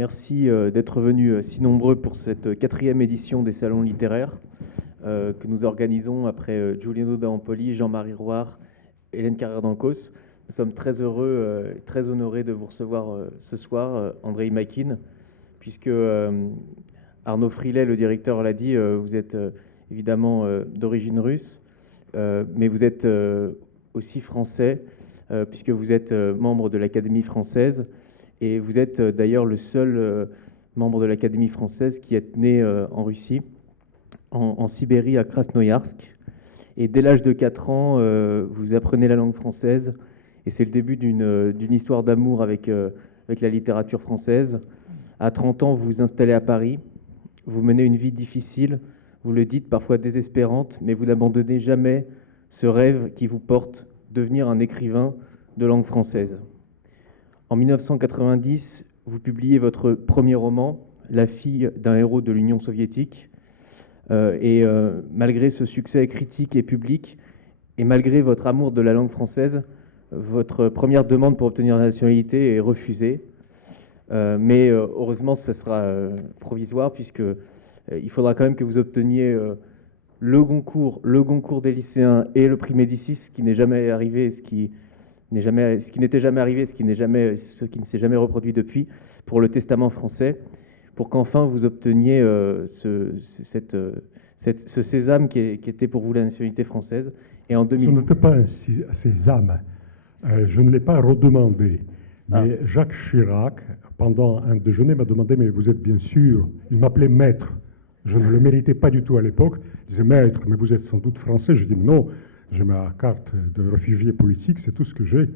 Merci d'être venus si nombreux pour cette quatrième édition des salons littéraires que nous organisons après Giuliano d'Ampoli, Jean-Marie Roire, Hélène Carrère-Dancos. Nous sommes très heureux, très honorés de vous recevoir ce soir, André Makin, puisque Arnaud Frilet, le directeur, l'a dit, vous êtes évidemment d'origine russe, mais vous êtes aussi français, puisque vous êtes membre de l'Académie française. Et vous êtes d'ailleurs le seul membre de l'Académie française qui est né en Russie, en Sibérie, à Krasnoïarsk. Et dès l'âge de 4 ans, vous apprenez la langue française. Et c'est le début d'une histoire d'amour avec la littérature française. À 30 ans, vous vous installez à Paris. Vous menez une vie difficile, vous le dites, parfois désespérante, mais vous n'abandonnez jamais ce rêve qui vous porte, devenir un écrivain de langue française. En 1990, vous publiez votre premier roman, La fille d'un héros de l'Union soviétique. Malgré ce succès critique et public, et malgré votre amour de la langue française, votre première demande pour obtenir la nationalité est refusée. Mais heureusement, ce sera provisoire, puisque il faudra quand même que vous obteniez le Goncourt des lycéens et le prix Médicis, ce qui n'est jamais arrivé, ce qui n'était jamais arrivé, ce qui ne s'est jamais reproduit depuis, pour le testament français, pour qu'enfin vous obteniez ce sésame qui était pour vous la nationalité française. Et en 2000... Ce n'était pas un sésame. Je ne l'ai pas redemandé. Mais Jacques Chirac, pendant un déjeuner, m'a demandé, mais vous êtes bien sûr... Il m'appelait maître. Je ne le méritais pas du tout à l'époque. Il disait, maître, mais vous êtes sans doute français. Je dis, non. J'ai ma carte de réfugié politique, c'est tout ce que j'ai.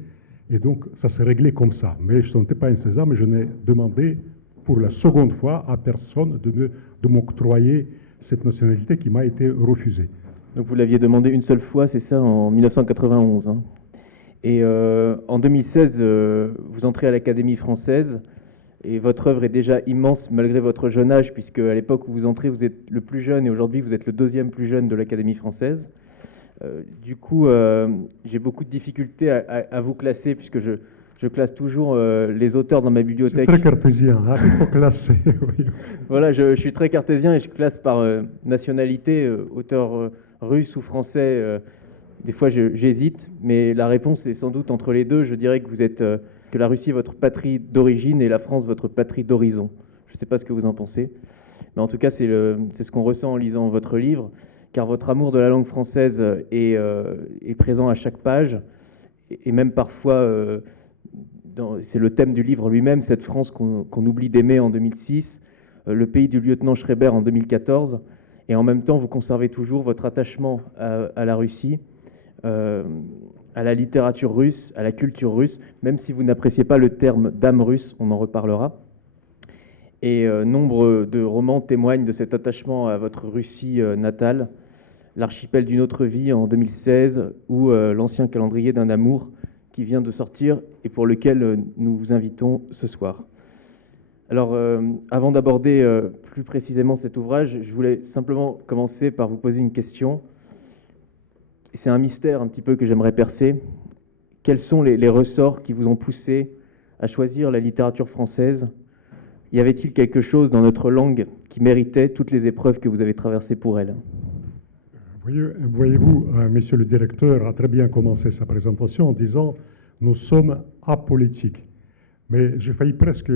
Et donc, ça s'est réglé comme ça. Mais je ne sentais pas un sésame, mais je n'ai demandé pour la seconde fois à personne de m'octroyer cette nationalité qui m'a été refusée. Donc vous l'aviez demandé une seule fois, c'est ça, en 1991. Hein. Et en 2016, vous entrez à l'Académie française. Et votre œuvre est déjà immense malgré votre jeune âge, puisque à l'époque où vous entrez, vous êtes le plus jeune, et aujourd'hui, vous êtes le deuxième plus jeune de l'Académie française. Du coup, j'ai beaucoup de difficultés à vous classer, puisque je classe toujours les auteurs dans ma bibliothèque. C'est très cartésien, hein, il faut classer. Oui. Voilà, je suis très cartésien et je classe par nationalité, auteur russe ou français. Des fois, j'hésite, mais la réponse est sans doute entre les deux. Je dirais que que la Russie est votre patrie d'origine et la France votre patrie d'horizon. Je ne sais pas ce que vous en pensez, mais en tout cas, c'est ce qu'on ressent en lisant votre livre. Car votre amour de la langue française est présent à chaque page, et même parfois, c'est le thème du livre lui-même, cette France qu'on oublie d'aimer en 2006, le pays du lieutenant Schreiber en 2014, et en même temps, vous conservez toujours votre attachement à la Russie, à la littérature russe, à la culture russe, même si vous n'appréciez pas le terme d'âme russe, on en reparlera. Et nombre de romans témoignent de cet attachement à votre Russie natale, L'archipel d'une autre vie en 2016 ou L'ancien calendrier d'un amour qui vient de sortir et pour lequel nous vous invitons ce soir. Alors, avant d'aborder plus précisément cet ouvrage, je voulais simplement commencer par vous poser une question. C'est un mystère un petit peu que j'aimerais percer. Quels sont les ressorts qui vous ont poussé à choisir la littérature française ? Y avait-il quelque chose dans notre langue qui méritait toutes les épreuves que vous avez traversées pour elle ? Voyez-vous, monsieur le directeur a très bien commencé sa présentation en disant « Nous sommes apolitiques ». Mais j'ai failli presque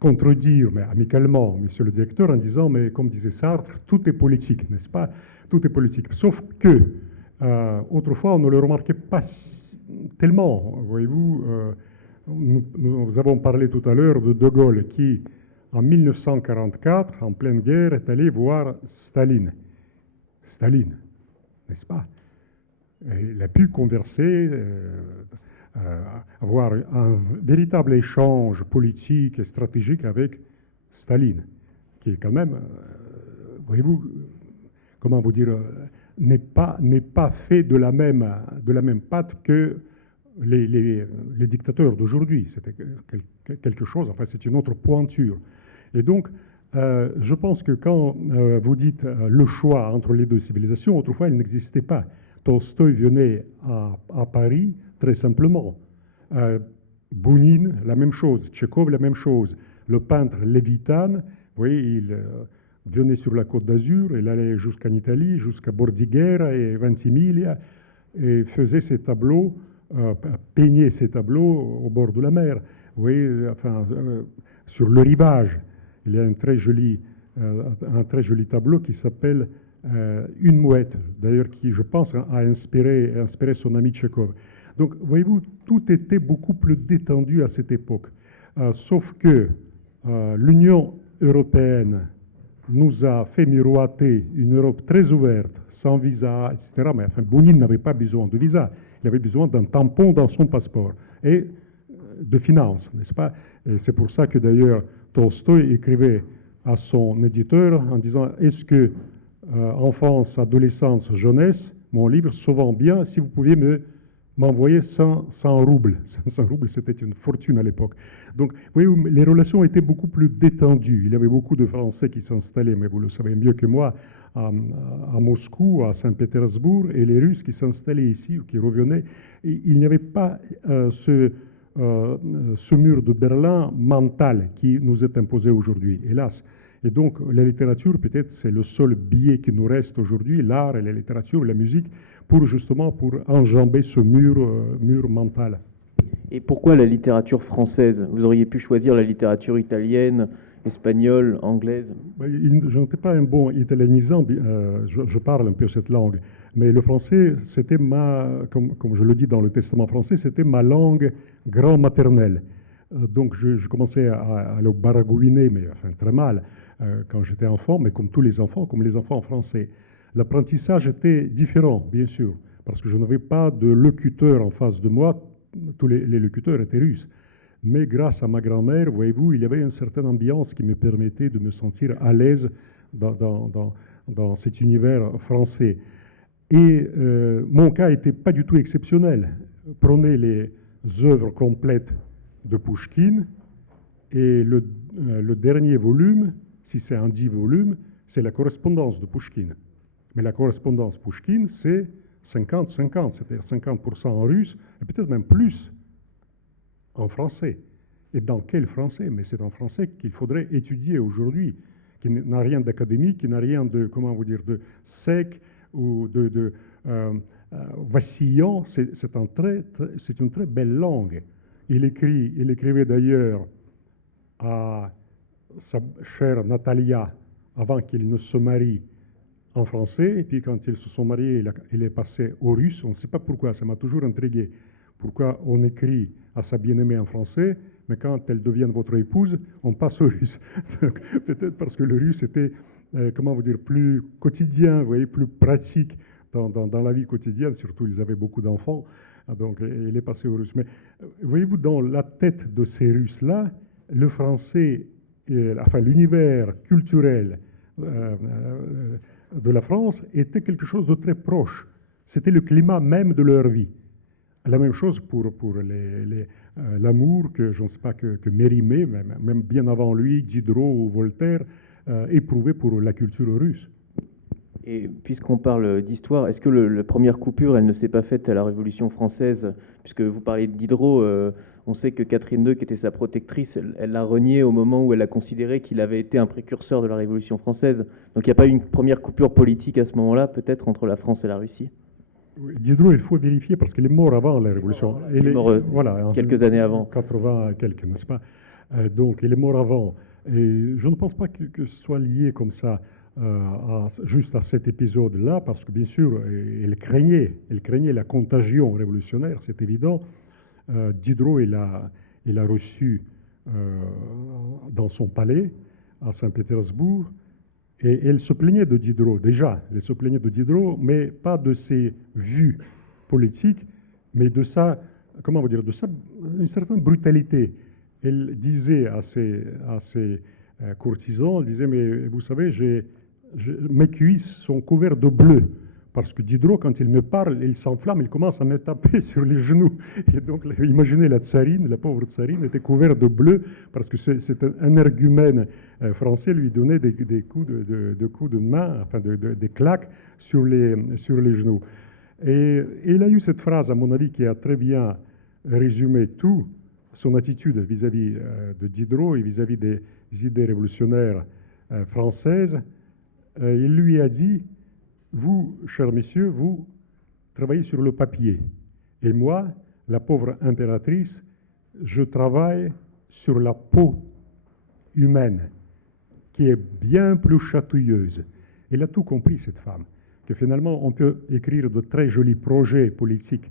contredire, mais amicalement, monsieur le directeur, en disant « Mais comme disait Sartre, tout est politique, n'est-ce pas? Tout est politique. » Sauf que, autrefois, on ne le remarquait pas tellement. Voyez-vous, nous avons parlé tout à l'heure de De Gaulle qui... En 1944, en pleine guerre, est allé voir Staline. Staline, n'est-ce pas? Et il a pu converser, avoir un véritable échange politique et stratégique avec Staline, qui est quand même, voyez-vous, comment vous dire, n'est pas fait de la même pâte que les dictateurs d'aujourd'hui. C'était quelque chose, enfin c'est une autre pointure. Et donc, je pense que quand vous dites le choix entre les deux civilisations, autrefois il n'existait pas. Tolstoï venait à Paris très simplement. Bounine, la même chose. Tchekhov, la même chose. Le peintre Levitan, vous voyez, il venait sur la Côte d'Azur, il allait jusqu'en Italie, jusqu'à Bordighera et Ventimiglia, et faisait ses tableaux, peignait ses tableaux au bord de la mer. Vous voyez, enfin, sur le rivage, il y a un très joli tableau qui s'appelle Une mouette, d'ailleurs qui, je pense, a inspiré son ami Tchekhov. Donc, voyez-vous, tout était beaucoup plus détendu à cette époque. Sauf que l'Union européenne nous a fait miroiter une Europe très ouverte, sans visa, etc. Mais enfin, Bounine n'avait pas besoin de visa. Il avait besoin d'un tampon dans son passeport et de finances, n'est-ce pas? Et c'est pour ça que d'ailleurs Tolstoï écrivait à son éditeur en disant « Est-ce que enfance, adolescence, jeunesse, mon livre se vend bien si vous pouviez m'envoyer 100 roubles. 100 roubles, c'était une fortune à l'époque. Donc, vous voyez, les relations étaient beaucoup plus détendues. Il y avait beaucoup de Français qui s'installaient, mais vous le savez mieux que moi, à Moscou, à Saint-Pétersbourg, et les Russes qui s'installaient ici ou qui revenaient. Et il n'y avait pas ce mur de Berlin mental qui nous est imposé aujourd'hui, hélas. Et donc, la littérature, peut-être, c'est le seul billet qui nous reste aujourd'hui, l'art et la littérature, la musique, pour justement enjamber ce mur mental. Et pourquoi la littérature française? Vous auriez pu choisir la littérature italienne, espagnole, anglaise? Je n'étais pas un bon italianisant, je parle un peu cette langue, mais le français, c'était comme je le dis dans le Testament français, c'était ma langue grand maternelle. Donc je commençais à le baragouiner, mais enfin très mal, quand j'étais enfant, mais comme tous les enfants, comme les enfants français. L'apprentissage était différent, bien sûr, parce que je n'avais pas de locuteur en face de moi. Tous les locuteurs étaient russes. Mais grâce à ma grand-mère, voyez-vous, il y avait une certaine ambiance qui me permettait de me sentir à l'aise dans cet univers français. Et mon cas n'était pas du tout exceptionnel. Prenez les œuvres complètes de Pouchkine, et le dernier volume, si c'est en 10 volumes, c'est la correspondance de Pouchkine. Mais la correspondance Pouchkine, c'est 50-50, c'est-à-dire 50% en russe, et peut-être même plus en français. Et dans quel français? Mais c'est en français qu'il faudrait étudier aujourd'hui, qui n'a rien d'académique, qui n'a rien de, comment vous dire, de sec ou de vacillant. C'est une très belle langue. Il écrivait d'ailleurs à sa chère Natalia avant qu'il ne se marie en français, et puis quand ils se sont mariés, il est passé au russe. On ne sait pas pourquoi, ça m'a toujours intrigué. Pourquoi on écrit à sa bien-aimée en français, mais quand elle devient votre épouse, on passe au russe. Peut-être parce que le russe était, comment vous dire, plus quotidien, vous voyez, plus pratique dans la vie quotidienne. Surtout, ils avaient beaucoup d'enfants, donc il est passé au russe. Mais voyez-vous, dans la tête de ces Russes-là, le français, enfin l'univers culturel de la France était quelque chose de très proche. C'était le climat même de leur vie. La même chose pour l'amour que, je ne sais pas, que Mérimée, même bien avant lui, Diderot ou Voltaire, éprouvaient pour la culture russe. Et puisqu'on parle d'histoire, est-ce que la première coupure, elle ne s'est pas faite à la Révolution française? Puisque vous parlez de Diderot, on sait que Catherine II, qui était sa protectrice, elle l'a renié au moment où elle a considéré qu'il avait été un précurseur de la Révolution française. Donc il n'y a pas eu une première coupure politique à ce moment-là, peut-être, entre la France et la Russie? Diderot, il faut vérifier parce qu'il est mort avant la Révolution. Il est mort voilà, quelques années avant. 80 quelques, n'est-ce pas? Donc il est mort avant. Et je ne pense pas que ce soit lié comme ça juste à cet épisode-là, parce que bien sûr, elle craignait la contagion révolutionnaire, c'est évident. Diderot, il a reçu dans son palais à Saint-Pétersbourg, et elle se plaignait de Diderot, déjà, elle se plaignait de Diderot, mais pas de ses vues politiques, mais de sa, comment vous dire, une certaine brutalité. Elle disait à ses courtisans, elle disait, mais vous savez, mes cuisses sont couvertes de bleu, parce que Diderot, quand il me parle, il s'enflamme, il commence à me taper sur les genoux. Et donc, imaginez la tsarine, la pauvre tsarine, était couverte de bleu, parce que c'est un énergumène français lui donnait des coups de main, enfin des claques sur les genoux. Et il a eu cette phrase, à mon avis, qui a très bien résumé tout. son attitude vis-à-vis de Diderot et vis-à-vis des idées révolutionnaires françaises, il lui a dit, vous, cher monsieur, vous travaillez sur le papier. Et moi, la pauvre impératrice, je travaille sur la peau humaine, qui est bien plus chatouilleuse. Elle a tout compris, cette femme, que finalement, on peut écrire de très jolis projets politiques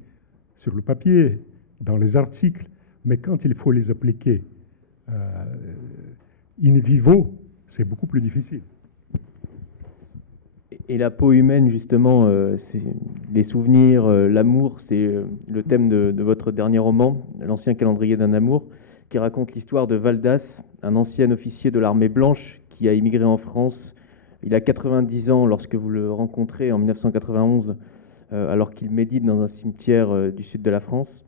sur le papier, dans les articles, mais quand il faut les appliquer in vivo, c'est beaucoup plus difficile. Et la peau humaine, justement, les souvenirs, l'amour, c'est le thème de votre dernier roman, L'Ancien calendrier d'un amour, qui raconte l'histoire de Valdas, un ancien officier de l'armée blanche qui a immigré en France. Il a 90 ans lorsque vous le rencontrez en 1991, alors qu'il médite dans un cimetière du sud de la France.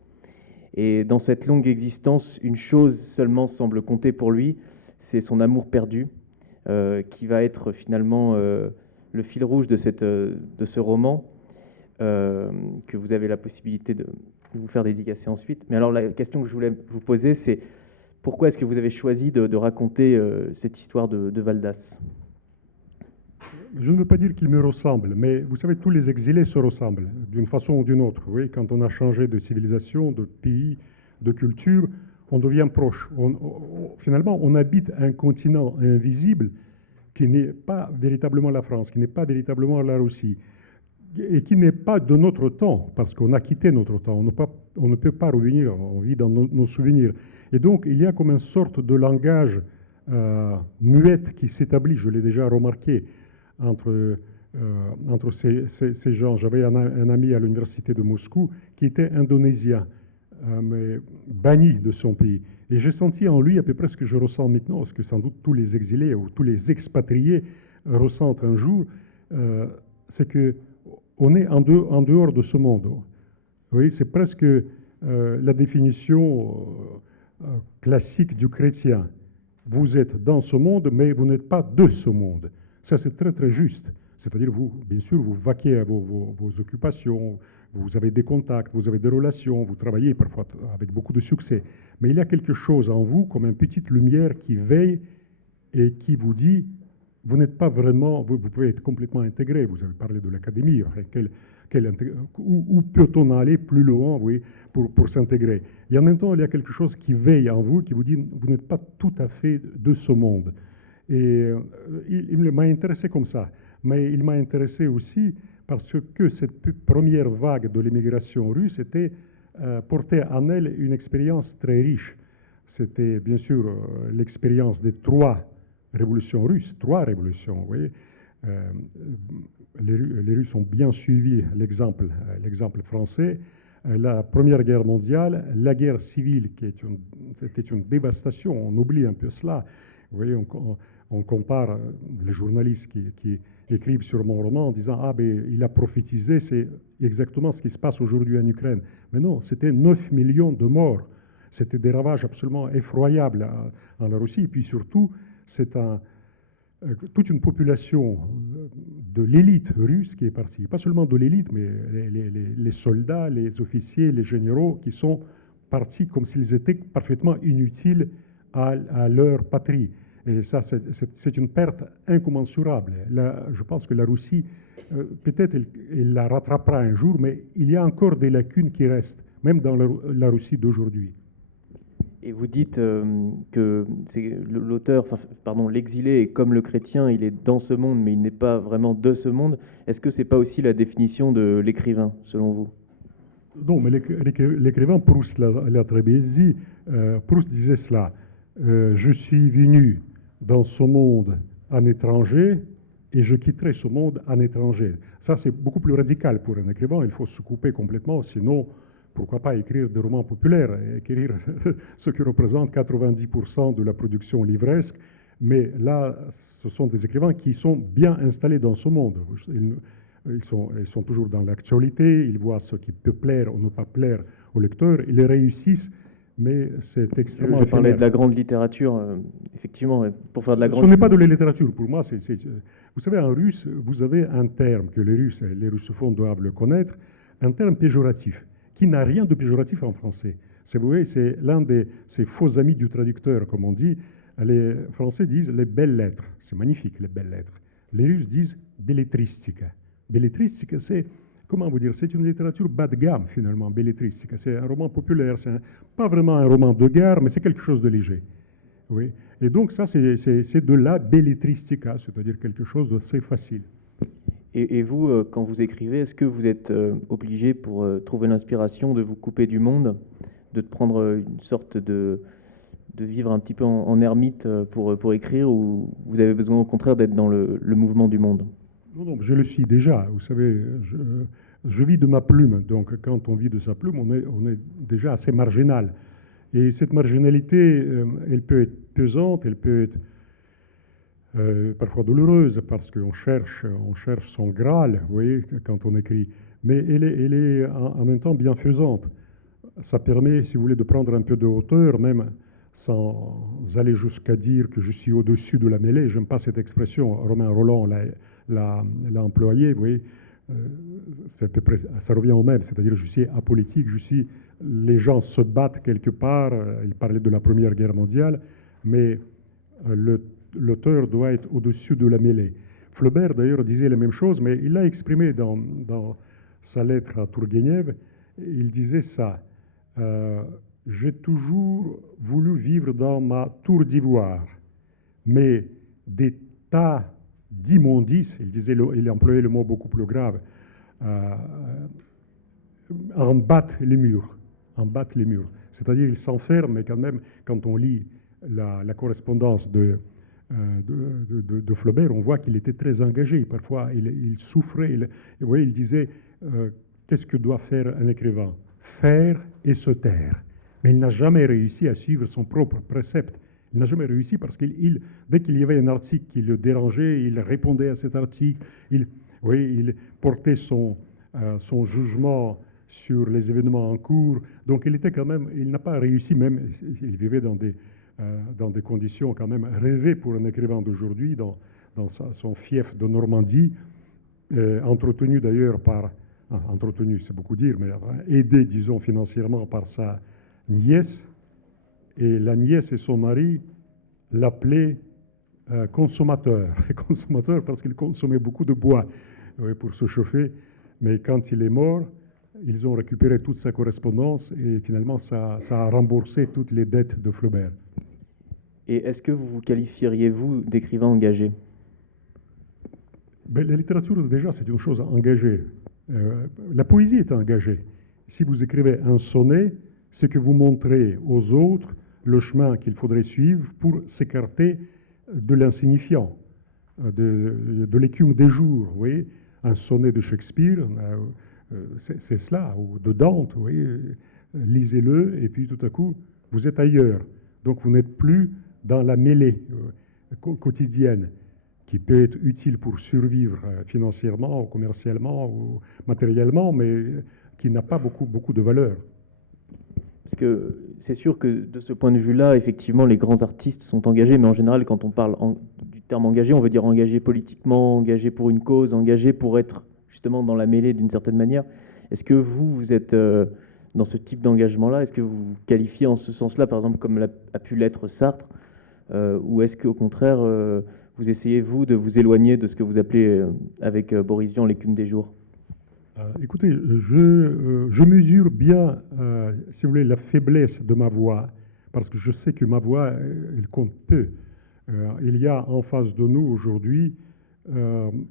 Et dans cette longue existence, une chose seulement semble compter pour lui, c'est son amour perdu, qui va être finalement le fil rouge de ce roman, que vous avez la possibilité de vous faire dédicacer ensuite. Mais alors la question que je voulais vous poser, c'est pourquoi est-ce que vous avez choisi de raconter cette histoire de Valdas ? Je ne veux pas dire qu'il me ressemble, mais vous savez, tous les exilés se ressemblent d'une façon ou d'une autre. Oui, quand on a changé de civilisation, de pays, de culture, on devient proche. Finalement, on habite un continent invisible qui n'est pas véritablement la France, qui n'est pas véritablement la Russie, et qui n'est pas de notre temps, parce qu'on a quitté notre temps. On ne peut pas revenir, on vit dans nos souvenirs. Et donc, il y a comme une sorte de langage muette qui s'établit, je l'ai déjà remarqué, entre ces gens. J'avais un ami à l'université de Moscou qui était indonésien, mais banni de son pays. Et j'ai senti en lui à peu près ce que je ressens maintenant, ce que sans doute tous les exilés ou tous les expatriés ressentent un jour, c'est qu'on est en dehors de ce monde. Oui, c'est presque la définition classique du chrétien. Vous êtes dans ce monde, mais vous n'êtes pas de ce monde. Ça, c'est très, très juste. C'est-à-dire, vous, bien sûr, vous vaquez à vos occupations, vous avez des contacts, vous avez des relations, vous travaillez parfois avec beaucoup de succès. Mais il y a quelque chose en vous, comme une petite lumière qui veille et qui vous dit, vous n'êtes pas vraiment, vous pouvez être complètement intégré. Vous avez parlé de l'académie. Enfin, où peut-on aller plus loin, oui, pour s'intégrer? Et en même temps, il y a quelque chose qui veille en vous, qui vous dit, vous n'êtes pas tout à fait de ce monde. Et il m'a intéressé comme ça. Mais il m'a intéressé aussi parce que cette première vague de l'immigration russe portait en elle une expérience très riche. C'était bien sûr l'expérience des trois révolutions russes, trois révolutions, vous voyez. Les Russes ont bien suivi l'exemple français. La Première Guerre mondiale, la guerre civile, c'était une dévastation, on oublie un peu cela. Vous voyez, on compare les journalistes qui écrivent sur mon roman en disant « Ah, ben, il a prophétisé, c'est exactement ce qui se passe aujourd'hui en Ukraine ». Mais non, c'était 9 millions de morts. C'était des ravages absolument effroyables en la Russie. Et puis surtout, c'est toute une population de l'élite russe qui est partie. Pas seulement de l'élite, mais les soldats, les officiers, les généraux qui sont partis comme s'ils étaient parfaitement inutiles à leur patrie. Et ça, c'est une perte incommensurable. Là, je pense que la Russie, peut-être elle la rattrapera un jour, mais il y a encore des lacunes qui restent, même dans la Russie d'aujourd'hui. Et vous dites que l'auteur, pardon, l'exilé est comme le chrétien, il est dans ce monde, mais il n'est pas vraiment de ce monde. Est-ce que c'est pas aussi la définition de l'écrivain, selon vous? Non, mais l'écrivain Proust l'a très bien dit. Proust disait cela. Je suis venu dans ce monde en étranger et je quitterai ce monde en étranger. Ça, c'est beaucoup plus radical pour un écrivain. Il faut se couper complètement, sinon, pourquoi pas écrire des romans populaires, écrire ce qui représente 90% de la production livresque. Mais là, ce sont des écrivains qui sont bien installés dans ce monde. Ils sont toujours dans l'actualité, ils voient ce qui peut plaire ou ne pas plaire au lecteur, ils réussissent. Mais c'est extrêmement... Je parlais de la grande littérature, effectivement, pour faire de la grande... Ce n'est pas de la littérature, pour moi. Vous savez, en russe, vous avez un terme que les russophones doivent le connaître, un terme péjoratif, qui n'a rien de péjoratif en français. Vous voyez, c'est l'un de ces faux amis du traducteur, comme on dit. Les Français disent les belles lettres. C'est magnifique, les belles lettres. Les Russes disent belletristica. Belletristica, c'est, comment vous dire, c'est une littérature bas de gamme, finalement, belletristica. C'est un roman populaire, c'est pas vraiment un roman de guerre, mais c'est quelque chose de léger. Oui. Et donc ça, c'est de la belletristica, c'est-à-dire quelque chose d'assez facile. Et vous, quand vous écrivez, est-ce que vous êtes obligé, pour trouver l'inspiration, de vous couper du monde, de prendre une sorte de vivre un petit peu en ermite pour écrire, ou vous avez besoin au contraire d'être dans le mouvement du monde? Non, je le suis déjà. Vous savez, je vis de ma plume. Donc quand on vit de sa plume, on est déjà assez marginal. Et cette marginalité, elle peut être pesante, elle peut être parfois douloureuse, parce qu'on cherche son Graal, vous voyez, quand on écrit. Mais elle est en même temps bienfaisante. Ça permet, si vous voulez, de prendre un peu de hauteur, même sans aller jusqu'à dire que je suis au-dessus de la mêlée. J'aime pas cette expression. Romain Rolland l'a employée, vous voyez. À peu près, ça revient au même, c'est-à-dire je suis apolitique, les gens se battent quelque part. Il parlait de la Première Guerre mondiale, mais l'auteur doit être au-dessus de la mêlée. Flaubert, d'ailleurs, disait la même chose, mais il l'a exprimé dans sa lettre à Tourgueniev. Il disait ça. J'ai toujours voulu vivre dans ma tour d'ivoire, mais des tas d'immondices, il employait le mot beaucoup plus grave, en battent les murs. C'est-à-dire il s'enferme, mais quand même, quand on lit la correspondance de Flaubert, on voit qu'il était très engagé. Parfois, il souffrait. Vous voyez, il disait qu'est-ce que doit faire un écrivain? Faire et se taire. Mais il n'a jamais réussi à suivre son propre précepte. Il n'a jamais réussi parce dès qu'il y avait un article qui le dérangeait, il répondait à cet article. Il portait son jugement sur les événements en cours. Donc il n'a pas réussi, même, il vivait dans des conditions quand même rêvées pour un écrivain d'aujourd'hui, dans son fief de Normandie, entretenu d'ailleurs entretenu, c'est beaucoup dire, mais aidé, disons, financièrement par sa nièce. Et la nièce et son mari l'appelaient consommateur. Consommateur parce qu'il consommait beaucoup de bois pour se chauffer. Mais quand il est mort, ils ont récupéré toute sa correspondance et finalement ça a remboursé toutes les dettes de Flaubert. Et est-ce que vous vous qualifieriez, vous, d'écrivain engagé? La littérature, déjà, c'est une chose engagée. La poésie est engagée. Si vous écrivez un sonnet, c'est que vous montrez aux autres le chemin qu'il faudrait suivre pour s'écarter de l'insignifiant, de l'écume des jours. Vous voyez, un sonnet de Shakespeare, c'est cela, ou de Dante. Vous voyez, lisez-le et puis tout à coup, vous êtes ailleurs. Donc vous n'êtes plus dans la mêlée quotidienne qui peut être utile pour survivre financièrement, ou commercialement, ou matériellement, mais qui n'a pas beaucoup de valeur. Parce que c'est sûr que de ce point de vue-là, effectivement, les grands artistes sont engagés, mais en général, quand on parle du terme engagé, on veut dire engagé politiquement, engagé pour une cause, engagé pour être justement dans la mêlée d'une certaine manière. Est-ce que vous êtes dans ce type d'engagement-là? Est-ce que vous vous qualifiez en ce sens-là, par exemple, comme a pu l'être Sartre, ou est-ce qu'au contraire, vous essayez, vous, de vous éloigner de ce que vous appelez avec Boris Vian l'écume des jours? Écoutez, je mesure bien, si vous voulez, la faiblesse de ma voix, parce que je sais que ma voix, elle compte peu. Il y a en face de nous aujourd'hui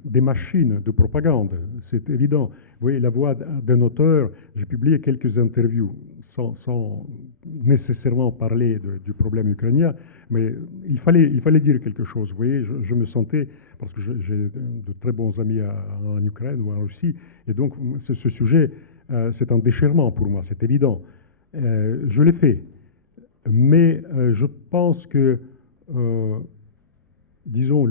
des machines de propagande, c'est évident. Vous voyez, la voix d'un auteur, j'ai publié quelques interviews sans nécessairement parler du problème ukrainien, mais il fallait dire quelque chose. Vous voyez, je me sentais, parce que j'ai de très bons amis en Ukraine ou en Russie, et donc ce sujet, c'est un déchirement pour moi, c'est évident. Je l'ai fait, mais je pense que, disons,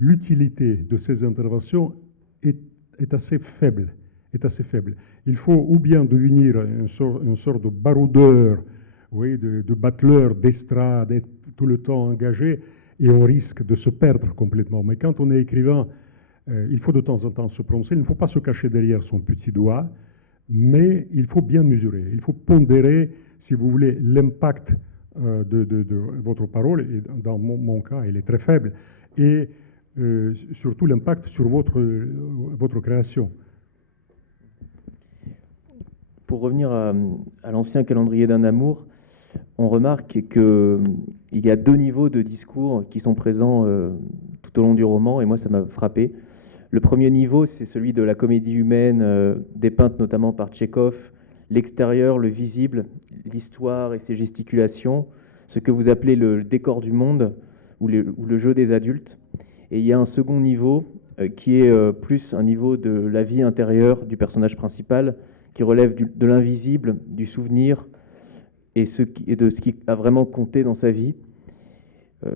l'utilité de ces interventions est assez faible. Il faut ou bien devenir une sorte de baroudeur, oui, de battleur d'estrade, être tout le temps engagé, et on risque de se perdre complètement. Mais quand on est écrivain, il faut de temps en temps se prononcer. Il ne faut pas se cacher derrière son petit doigt. mais il faut bien mesurer, il faut pondérer, si vous voulez, l'impact de votre parole, et dans mon cas, elle est très faible, et surtout l'impact sur votre création. Pour revenir à l'ancien calendrier d'un amour, on remarque qu'il y a deux niveaux de discours qui sont présents tout au long du roman, et moi ça m'a frappé. Le premier niveau, c'est celui de la comédie humaine, dépeinte notamment par Tchekhov, l'extérieur, le visible, l'histoire et ses gesticulations, ce que vous appelez le décor du monde ou le jeu des adultes. Et il y a un second niveau qui est plus un niveau de la vie intérieure du personnage principal, qui relève de l'invisible, du souvenir et de ce qui a vraiment compté dans sa vie.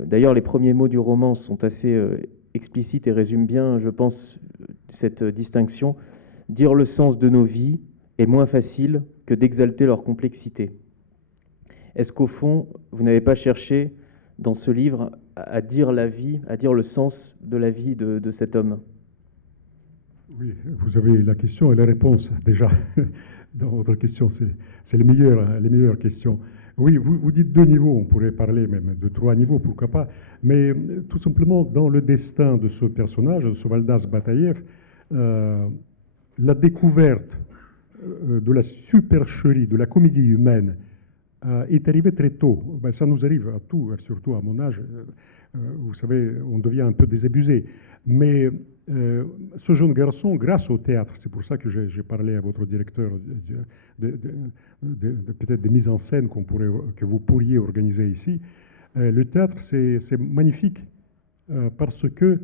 D'ailleurs, les premiers mots du roman sont assez explicites et résument bien, je pense, cette distinction. Dire le sens de nos vies est moins facile que d'exalter leur complexité. Est-ce qu'au fond, vous n'avez pas cherché dans ce livre à dire la vie, à dire le sens de la vie de cet homme? Oui, vous avez la question et la réponse déjà dans votre question. C'est les meilleures questions. Oui, vous dites deux niveaux, on pourrait parler même de trois niveaux, pourquoi pas. Mais tout simplement, dans le destin de ce personnage, de ce Valdas Bataïev, la découverte de la supercherie, de la comédie humaine, est arrivée très tôt. Ben, ça nous arrive à tous, surtout à mon âge. Vous savez, on devient un peu désabusé. Mais ce jeune garçon, grâce au théâtre, c'est pour ça que j'ai parlé à votre directeur peut-être des mises en scène que vous pourriez organiser ici. Le théâtre, c'est magnifique parce qu'il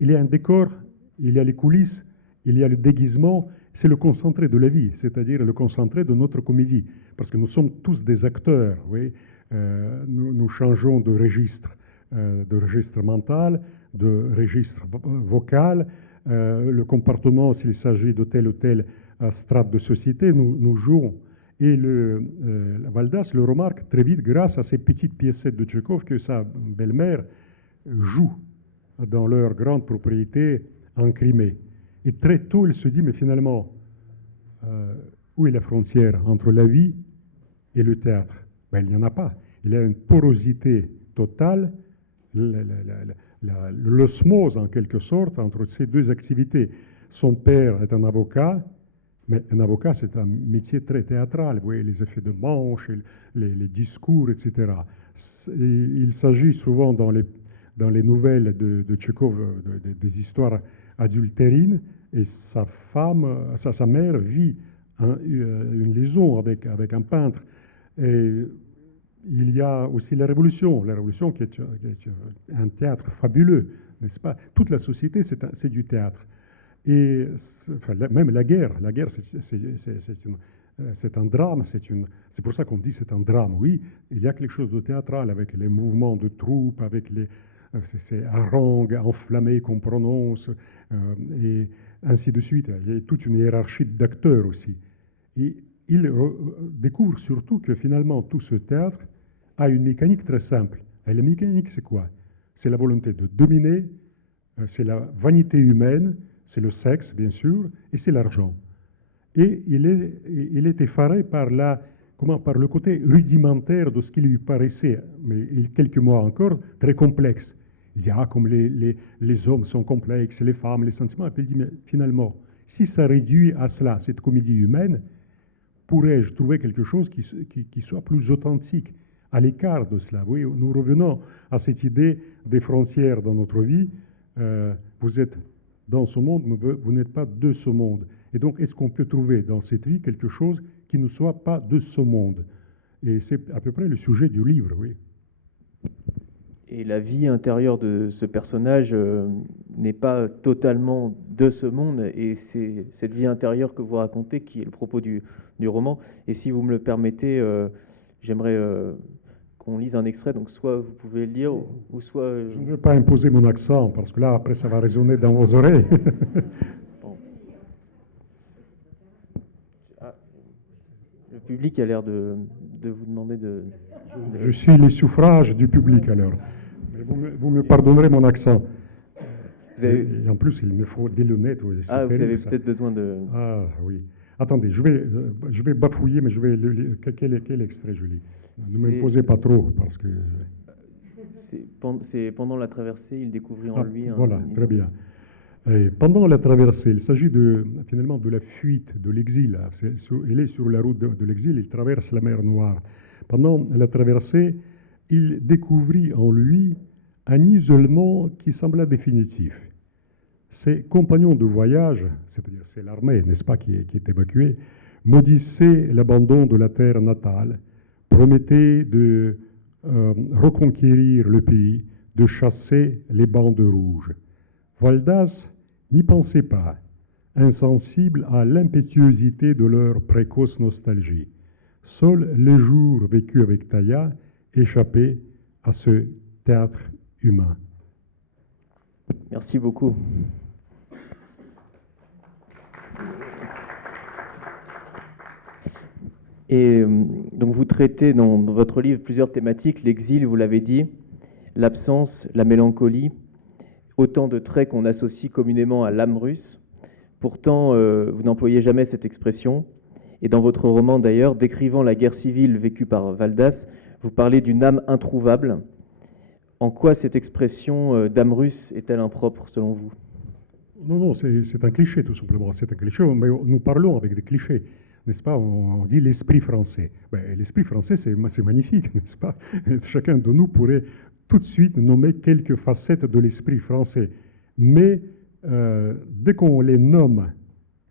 y a un décor, il y a les coulisses, il y a le déguisement, c'est le concentré de la vie, c'est-à-dire le concentré de notre comédie. Parce que nous sommes tous des acteurs, oui. Nous changeons de registre mental, de registre vocal, le comportement, s'il s'agit de telle ou telle strate de société, nous jouons. Et Valdas le remarque très vite grâce à ces petites piécettes de Tchekhov que sa belle-mère joue dans leur grande propriété en Crimée. Et très tôt, il se dit, mais finalement, où est la frontière entre la vie et le théâtre? Ben, il n'y en a pas. Il y a une porosité totale, l'osmose en quelque sorte entre ces deux activités. Son père est un avocat, mais un avocat c'est un métier très théâtral. Vous voyez les effets de manche, les discours, etc. Il s'agit souvent dans les nouvelles de Tchekhov des histoires adultérines, et sa mère vit une liaison avec un peintre. Et il y a aussi la Révolution qui est un théâtre fabuleux, n'est-ce pas? Toute la société, c'est du théâtre. Et enfin, même la guerre c'est un drame, c'est pour ça qu'on dit c'est un drame. Oui, il y a quelque chose de théâtral avec les mouvements de troupes, avec ces harangues enflammées qu'on prononce, et ainsi de suite. Il y a toute une hiérarchie d'acteurs aussi. Et il découvre surtout que finalement tout ce théâtre a une mécanique très simple. Et la mécanique, c'est quoi? C'est la volonté de dominer, c'est la vanité humaine, c'est le sexe, bien sûr, et c'est l'argent. Et il est effaré par le côté rudimentaire de ce qui lui paraissait, mais quelques mois encore, très complexe. Il dit, comme les hommes sont complexes, les femmes, les sentiments. Et puis il dit, mais finalement, si ça réduit à cela, cette comédie humaine, pourrais-je trouver quelque chose qui soit plus authentique, à l'écart de cela? Oui, nous revenons à cette idée des frontières dans notre vie. Vous êtes dans ce monde, mais vous n'êtes pas de ce monde. Et donc, est-ce qu'on peut trouver dans cette vie quelque chose qui ne soit pas de ce monde? Et c'est à peu près le sujet du livre, oui. Et la vie intérieure de ce personnage n'est pas totalement de ce monde, et c'est cette vie intérieure que vous racontez qui est le propos du roman. Et si vous me le permettez, j'aimerais qu'on lise un extrait, donc soit vous pouvez le lire, ou soit... Je ne vais pas imposer mon accent, parce que là, après, ça va résonner dans vos oreilles. Bon. Ah, le public a l'air de vous demander de... Je suis les suffrages du public, alors. Mais vous me pardonnerez mon accent. Et en plus, il me faut des lunettes. Vous avez peut-être besoin de... Ah, oui. Attendez, je vais bafouiller, mais quel extrait je lis? Ne me C'est- posez pas trop, parce que... C'est pendant la traversée, il découvrit en lui un... Voilà, très bien. Et pendant la traversée, il s'agit finalement de la fuite, de l'exil. Il est sur la route de l'exil, il traverse la mer Noire. Pendant la traversée, il découvrit en lui un isolement qui sembla définitif. Ses compagnons de voyage, c'est-à-dire c'est l'armée, n'est-ce pas, qui est évacuée, maudissaient l'abandon de la terre natale, promettaient de reconquérir le pays, de chasser les bandes rouges. Valdas n'y pensait pas, insensible à l'impétuosité de leur précoce nostalgie. Seuls les jours vécus avec Taïa échappaient à ce théâtre humain. Merci beaucoup. Et donc vous traitez dans votre livre plusieurs thématiques, l'exil, vous l'avez dit, l'absence, la mélancolie, autant de traits qu'on associe communément à l'âme russe. Pourtant, vous n'employez jamais cette expression. Et dans votre roman d'ailleurs, décrivant la guerre civile vécue par Valdas, vous parlez d'une âme introuvable. En quoi cette expression d'âme russe est-elle impropre selon vous? Non, c'est un cliché tout simplement. C'est un cliché, mais nous parlons avec des clichés, n'est-ce pas? On dit l'esprit français. Ben, l'esprit français, c'est magnifique, n'est-ce pas? Et chacun de nous pourrait tout de suite nommer quelques facettes de l'esprit français. Mais dès qu'on les nomme,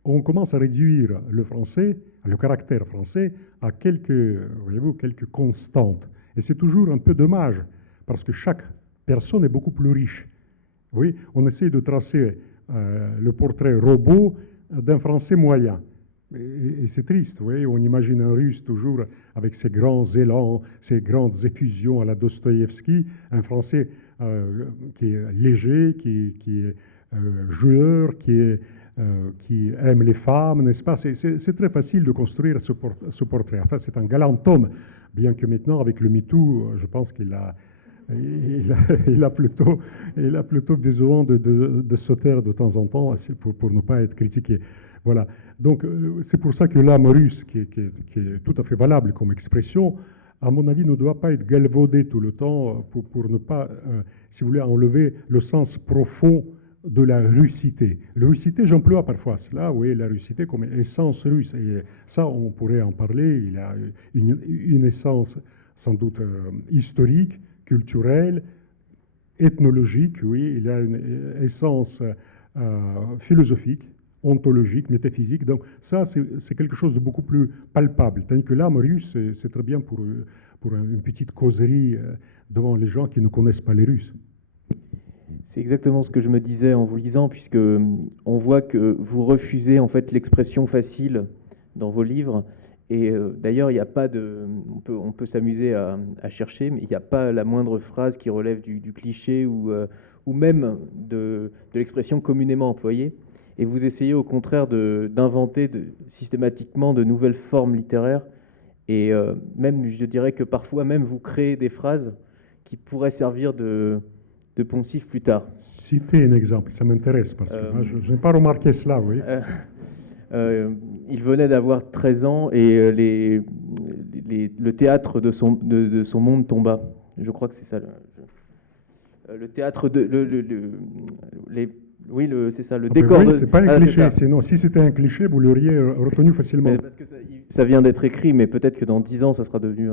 on commence à réduire le français, le caractère français, à quelques constantes. Et c'est toujours un peu dommage, parce que chaque personne est beaucoup plus riche. Oui, on essaie de tracer le portrait robot d'un Français moyen. Et c'est triste, oui. On imagine un Russe toujours avec ses grands élans, ses grandes effusions à la Dostoïevski, un Français qui est léger, qui est joueur, qui aime les femmes, n'est-ce pas? C'est très facile de construire ce portrait. Enfin, c'est un galant homme, bien que maintenant, avec le MeToo, je pense qu'il a... Il a plutôt besoin de se taire de temps en temps pour ne pas être critiqué. Voilà. Donc, c'est pour ça que l'âme russe, qui est tout à fait valable comme expression, à mon avis, ne doit pas être galvaudée tout le temps pour ne pas, si vous voulez, enlever le sens profond de la russité. La russité, j'emploie parfois cela, oui, la russité comme essence russe. Et ça, on pourrait en parler. Il a une essence sans doute historique, culturelle, ethnologique, oui, il a une essence philosophique, ontologique, métaphysique. Donc ça, c'est quelque chose de beaucoup plus palpable. Tandis que l'âme russe, c'est très bien pour une petite causerie devant les gens qui ne connaissent pas les Russes. C'est exactement ce que je me disais en vous lisant, puisque on voit que vous refusez en fait l'expression facile dans vos livres. Et d'ailleurs, il n'y a pas de... On peut s'amuser à chercher, mais il n'y a pas la moindre phrase qui relève du cliché ou même de l'expression communément employée. Et vous essayez au contraire d'inventer systématiquement de nouvelles formes littéraires. Et même, je dirais que parfois même, vous créez des phrases qui pourraient servir de poncif plus tard. Citez un exemple, ça m'intéresse, parce que moi, je n'ai pas remarqué cela, oui. Il venait d'avoir 13 ans et le théâtre de son monde tomba. Je crois que c'est ça. Le théâtre oui, c'est ça, le décor. Oui, c'est pas un cliché. Sinon, si c'était un cliché, vous l'auriez retenu facilement. Parce que ça vient d'être écrit, mais peut-être que dans 10 ans, ça sera devenu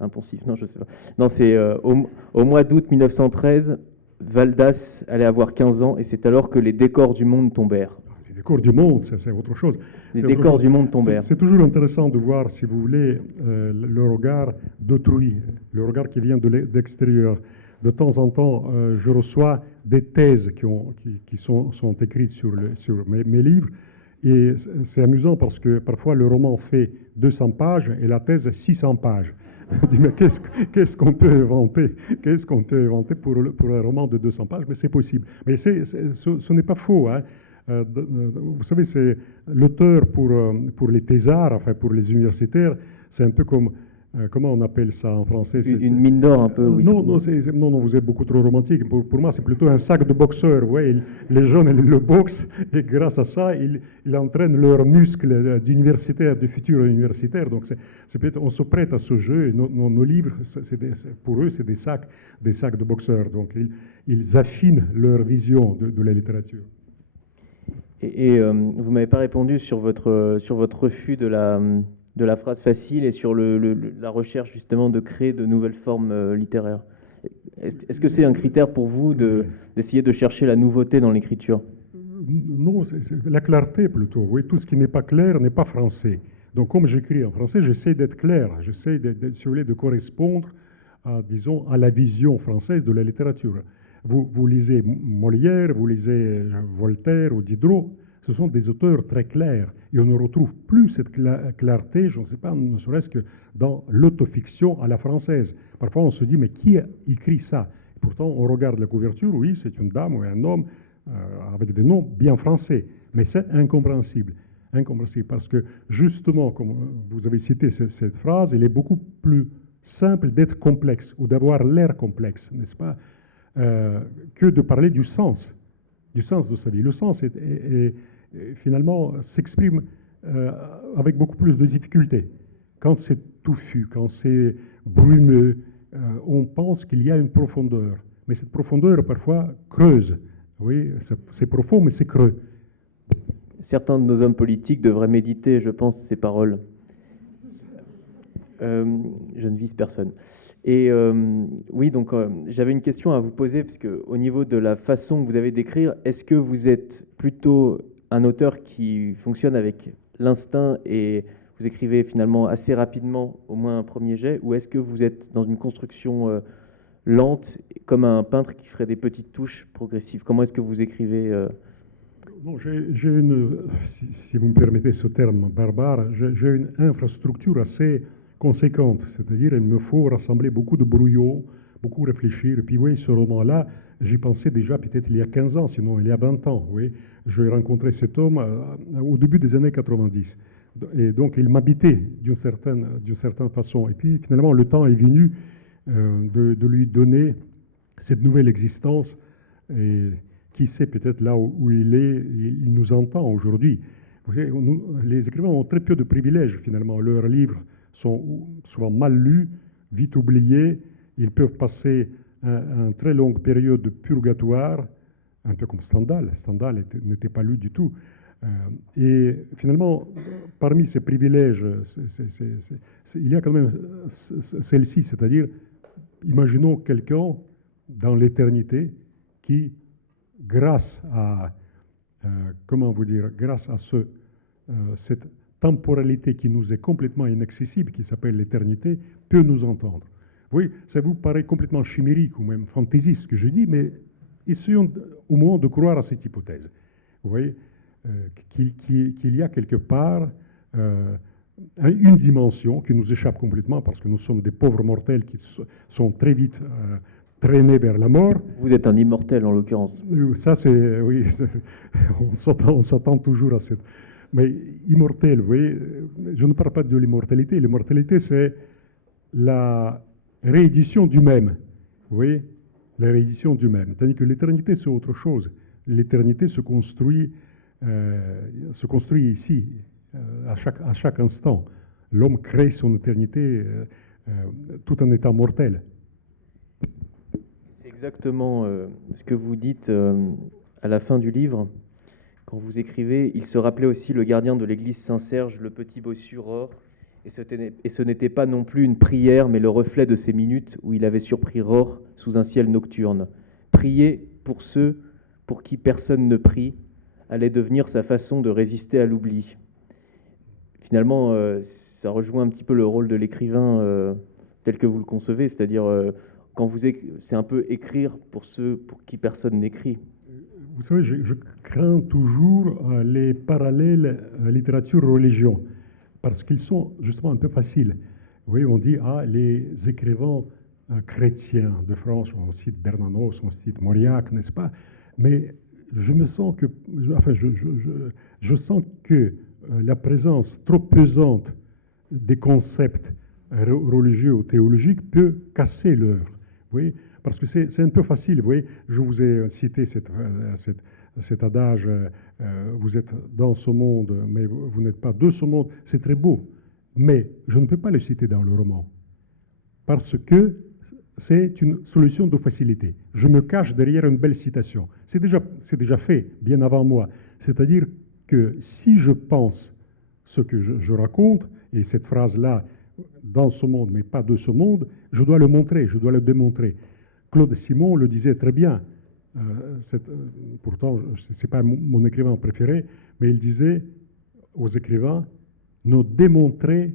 un poncif. Non, je sais pas. Non, c'est au mois d'août 1913, Valdas allait avoir 15 ans et c'est alors que les décors du monde tombèrent. Les décors du monde, c'est autre chose. Les décors du monde tombèrent. C'est toujours intéressant de voir, si vous voulez, le regard d'autrui, le regard qui vient de l'extérieur. De temps en temps, je reçois des thèses qui sont écrites sur mes livres. Et c'est amusant parce que parfois le roman fait 200 pages et la thèse 600 pages. Je dis, mais qu'est-ce qu'on peut inventer? Qu'est-ce qu'on peut inventer pour un roman de 200 pages? Mais c'est possible. Mais ce n'est pas faux, hein. Vous savez, c'est l'auteur pour les thésards, enfin pour les universitaires, c'est un peu comme comment on appelle ça en français? Une mine d'or un peu. Oui, non, non, vous êtes beaucoup trop romantique. Pour moi, c'est plutôt un sac de boxeurs. Vous voyez, les jeunes le boxent et grâce à ça, ils entraînent leurs muscles d'universitaires, de futurs universitaires. Donc, on se prête à ce jeu. Et nos livres, pour eux, c'est des sacs de boxeurs. Donc, ils affinent leur vision de la littérature. Et vous m'avez pas répondu sur votre refus de la phrase facile et sur la recherche justement de créer de nouvelles formes littéraires. Est-ce que c'est un critère pour vous d'essayer de chercher la nouveauté dans l'écriture? Non, c'est la clarté plutôt. Oui, tout ce qui n'est pas clair n'est pas français. Donc comme j'écris en français, j'essaie d'être clair, j'essaie de correspondre disons, à la vision française de la littérature. Vous lisez Molière, vous lisez Voltaire ou Diderot, ce sont des auteurs très clairs. Et on ne retrouve plus cette clarté, je ne sais pas, ne serait-ce que dans l'autofiction à la française. Parfois on se dit, mais qui a écrit ça? Et pourtant on regarde la couverture, oui, c'est une dame ou un homme avec des noms bien français. Mais c'est incompréhensible. Incompréhensible parce que justement, comme vous avez cité cette phrase, il est beaucoup plus simple d'être complexe ou d'avoir l'air complexe, n'est-ce pas, que de parler du sens de sa vie. Le sens finalement s'exprime avec beaucoup plus de difficulté. Quand c'est touffu, quand c'est brumeux, on pense qu'il y a une profondeur. Mais cette profondeur, parfois, creuse. Oui, c'est profond, mais c'est creux. Certains de nos hommes politiques devraient méditer, je pense, ces paroles. Je ne vise personne. Et oui, donc j'avais une question à vous poser, parce qu'au niveau de la façon que vous avez d'écrire, est-ce que vous êtes plutôt un auteur qui fonctionne avec l'instinct et vous écrivez finalement assez rapidement, au moins un premier jet, ou est-ce que vous êtes dans une construction lente, comme un peintre qui ferait des petites touches progressives? Comment est-ce que vous écrivez Non, si vous me permettez ce terme barbare, j'ai une infrastructure assez conséquente, c'est-à-dire il me faut rassembler beaucoup de brouillons, beaucoup réfléchir. Et puis oui, ce roman-là, j'y pensais déjà peut-être il y a 15 ans, sinon il y a 20 ans. Oui. J'ai rencontré cet homme au début des années 90. Et donc il m'habitait d'une certaine façon. Et puis finalement, le temps est venu de lui donner cette nouvelle existence. Et qui sait, peut-être là où il est, il nous entend aujourd'hui. Les écrivains ont très peu de privilèges finalement. Leurs livres sont souvent mal lus, vite oubliés. Ils peuvent passer une très longue période de purgatoire, un peu comme Stendhal. Stendhal n'était pas lu du tout. Et finalement, parmi ces privilèges, il y a quand même celle-ci, c'est-à-dire, imaginons quelqu'un dans l'éternité qui, grâce à, comment vous dire, grâce à cette temporalité qui nous est complètement inaccessible, qui s'appelle l'éternité, peut nous entendre. Oui, ça vous paraît complètement chimérique ou même fantaisiste ce que je dis, mais essayons au moins de croire à cette hypothèse. Vous voyez, qu'il y a quelque part une dimension qui nous échappe complètement parce que nous sommes des pauvres mortels qui sont très vite traînés vers la mort. Vous êtes un immortel en l'occurrence. Ça, c'est, oui, on s'attend toujours à cette... Mais immortel, vous voyez, je ne parle pas de l'immortalité. L'immortalité, c'est la réédition du même. Vous voyez, la réédition du même. Tandis que l'éternité, c'est autre chose. L'éternité se construit ici, à chaque instant. L'homme crée son éternité tout en étant mortel. C'est exactement ce que vous dites à la fin du livre. Quand vous écrivez, il se rappelait aussi le gardien de l'église Saint-Serge, le petit bossu Rohr, et ce n'était pas non plus une prière, mais le reflet de ces minutes où il avait surpris Rohr sous un ciel nocturne. Prier pour ceux pour qui personne ne prie allait devenir sa façon de résister à l'oubli. Finalement, ça rejoint un petit peu le rôle de l'écrivain tel que vous le concevez, c'est-à-dire c'est un peu écrire pour ceux pour qui personne n'écrit. Vous savez, je crains toujours les parallèles littérature-religion, parce qu'ils sont justement un peu faciles. Vous voyez, on dit, les écrivains chrétiens de France, on cite Bernanos, on cite Mauriac, n'est-ce pas? Mais je me sens que, je sens que la présence trop pesante des concepts religieux ou théologique peut casser l'œuvre. Vous voyez, parce que c'est un peu facile. Vous voyez, je vous ai cité cet adage vous êtes dans ce monde, mais vous n'êtes pas de ce monde. C'est très beau, mais je ne peux pas le citer dans le roman parce que c'est une solution de facilité. Je me cache derrière une belle citation. C'est déjà fait, bien avant moi. C'est-à-dire que si je pense ce que je raconte, et cette phrase-là, dans ce monde, mais pas de ce monde, je dois le montrer, je dois le démontrer. Claude Simon le disait très bien. Pourtant, ce n'est pas mon écrivain préféré, mais il disait aux écrivains, ne démontrez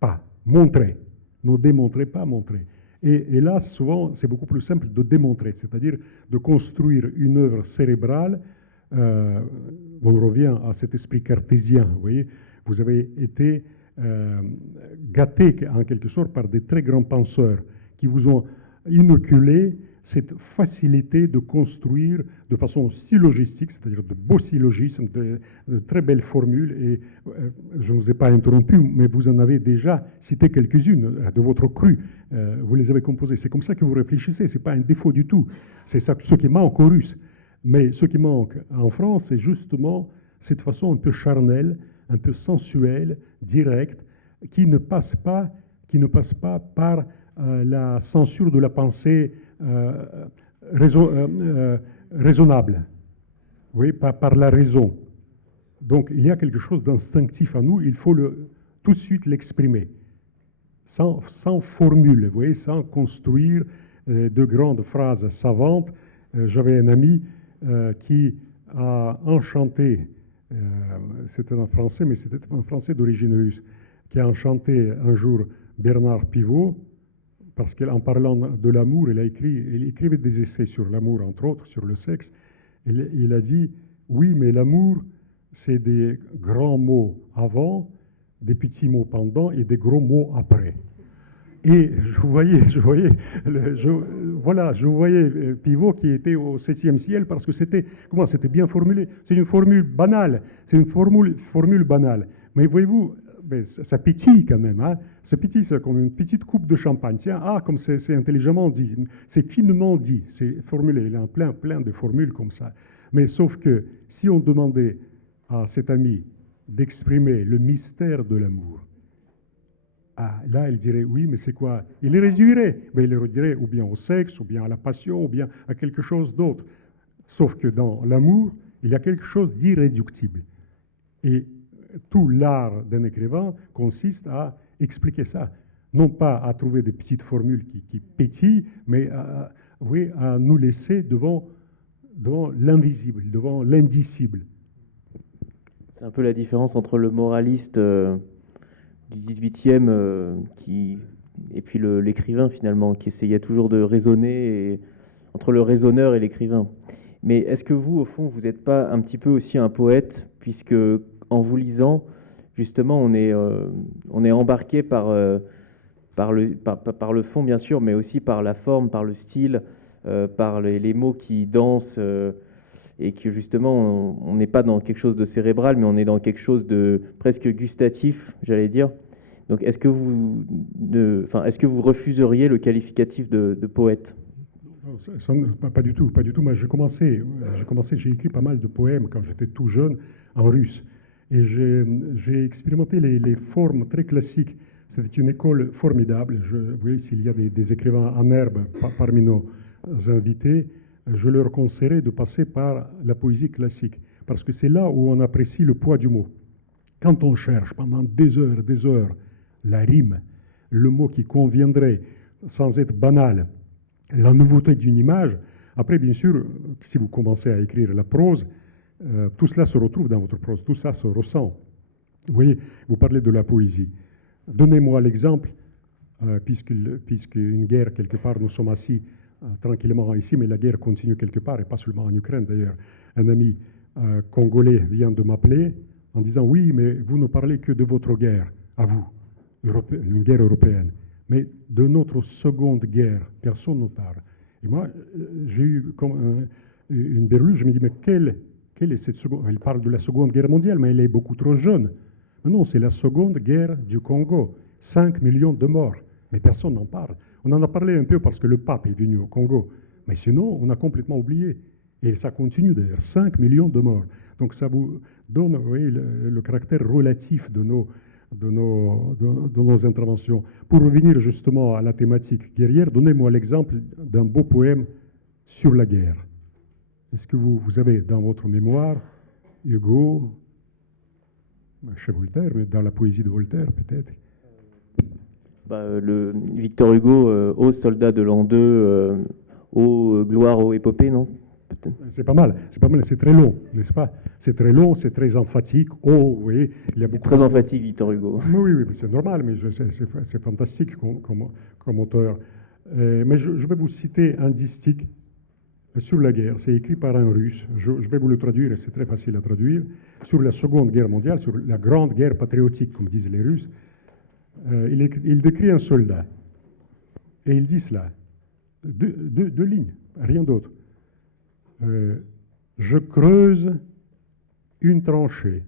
pas, montrez. Ne démontrez pas, montrez. Et là, souvent, c'est beaucoup plus simple de démontrer, c'est-à-dire de construire une œuvre cérébrale. On revient à cet esprit cartésien, vous voyez. Vous avez été gâté, en quelque sorte, par des très grands penseurs qui vous ont inoculé cette facilité de construire de façon syllogistique, c'est-à-dire de beaux syllogismes, de très belles formules. Et je ne vous ai pas interrompu, mais vous en avez déjà cité quelques-unes de votre cru. Vous les avez composées. C'est comme ça que vous réfléchissez. Ce n'est pas un défaut du tout. C'est ça, ce qui manque aux Russes. Mais ce qui manque en France, c'est justement cette façon un peu charnelle, un peu sensuelle, directe, qui ne passe pas par la censure de la pensée raisonnable, oui, par la raison. Donc il y a quelque chose d'instinctif en nous, il faut tout de suite l'exprimer, sans formule, vous voyez, sans construire de grandes phrases savantes. J'avais un ami qui a enchanté, c'était en français, mais c'était un français d'origine russe, qui a enchanté un jour Bernard Pivot, parce qu'en parlant de l'amour, il écrivait des essais sur l'amour, entre autres, sur le sexe. Il a dit, oui, mais l'amour, c'est des grands mots avant, des petits mots pendant et des gros mots après. Et je voyais Pivot qui était au 7e ciel parce que c'était bien formulé. C'est une formule banale, formule banale. Mais voyez-vous, ça pétille quand même. Hein. Ça pétille, c'est comme une petite coupe de champagne. Tiens, comme c'est intelligemment dit, c'est finement dit, c'est formulé. Il y a plein de formules comme ça. Mais sauf que si on demandait à cet ami d'exprimer le mystère de l'amour, là, il dirait, oui, mais c'est quoi? Il les réduirait. Mais il les réduirait ou bien au sexe, ou bien à la passion, ou bien à quelque chose d'autre. Sauf que dans l'amour, il y a quelque chose d'irréductible. Et tout l'art d'un écrivain consiste à expliquer ça. Non pas à trouver des petites formules qui pétillent, mais à nous laisser devant l'invisible, devant l'indicible. C'est un peu la différence entre le moraliste du 18e et puis l'écrivain finalement, qui essayait toujours de raisonner entre le raisonneur et l'écrivain. Mais est-ce que vous, au fond, vous n'êtes pas un petit peu aussi un poète, puisque en vous lisant, justement, on est embarqué par le fond, bien sûr, mais aussi par la forme, par le style, par les mots qui dansent, et que justement, on n'est pas dans quelque chose de cérébral, mais on est dans quelque chose de presque gustatif, j'allais dire. Donc, est-ce que vous refuseriez le qualificatif de poète ? Pas du tout, pas du tout. Moi, j'ai écrit pas mal de poèmes quand j'étais tout jeune en russe. Et j'ai expérimenté les formes très classiques. C'était une école formidable. Vous voyez, s'il y a des écrivains en herbe parmi nos invités, je leur conseillerais de passer par la poésie classique. Parce que c'est là où on apprécie le poids du mot. Quand on cherche pendant des heures, la rime, le mot qui conviendrait sans être banal, la nouveauté d'une image, après, bien sûr, si vous commencez à écrire la prose, tout cela se retrouve dans votre prose, tout ça se ressent. Vous voyez, vous parlez de la poésie. Donnez-moi l'exemple, puisqu'une guerre, quelque part, nous sommes assis tranquillement ici, mais la guerre continue quelque part, et pas seulement en Ukraine d'ailleurs. Un ami congolais vient de m'appeler en disant « Oui, mais vous ne parlez que de votre guerre, à vous, une guerre européenne. Mais de notre seconde guerre, personne ne parle. » Et moi, j'ai eu comme une berlue, je me dis « Mais quelle est cette seconde ?» Elle parle de la Seconde Guerre mondiale, mais elle est beaucoup trop jeune. Mais non, c'est la Seconde Guerre du Congo. 5 millions de morts. Mais personne n'en parle. On en a parlé un peu parce que le pape est venu au Congo. Mais sinon, on a complètement oublié. Et ça continue d'ailleurs, 5 millions de morts. Donc ça vous donne, vous voyez, le caractère relatif de nos interventions. Pour revenir justement à la thématique guerrière, donnez-moi l'exemple d'un beau poème sur la guerre. Est-ce que vous avez dans votre mémoire Hugo, chez Voltaire, mais dans la poésie de Voltaire peut-être? Le Victor Hugo, ô soldat de l'an 2, ô gloire, ô épopée, non? C'est pas mal, c'est très long, n'est-ce pas? C'est très long, c'est très emphatique. Oh, vous voyez, il y a C'est beaucoup très emphatique, Victor Hugo. Oui, c'est normal, mais c'est fantastique comme auteur. Mais je vais vous citer un distique sur la guerre. C'est écrit par un Russe. Je vais vous le traduire, et c'est très facile à traduire. Sur la Seconde Guerre mondiale, sur la Grande Guerre patriotique, comme disent les Russes, il décrit un soldat. Et il dit cela. Deux lignes, rien d'autre. Je creuse une tranchée,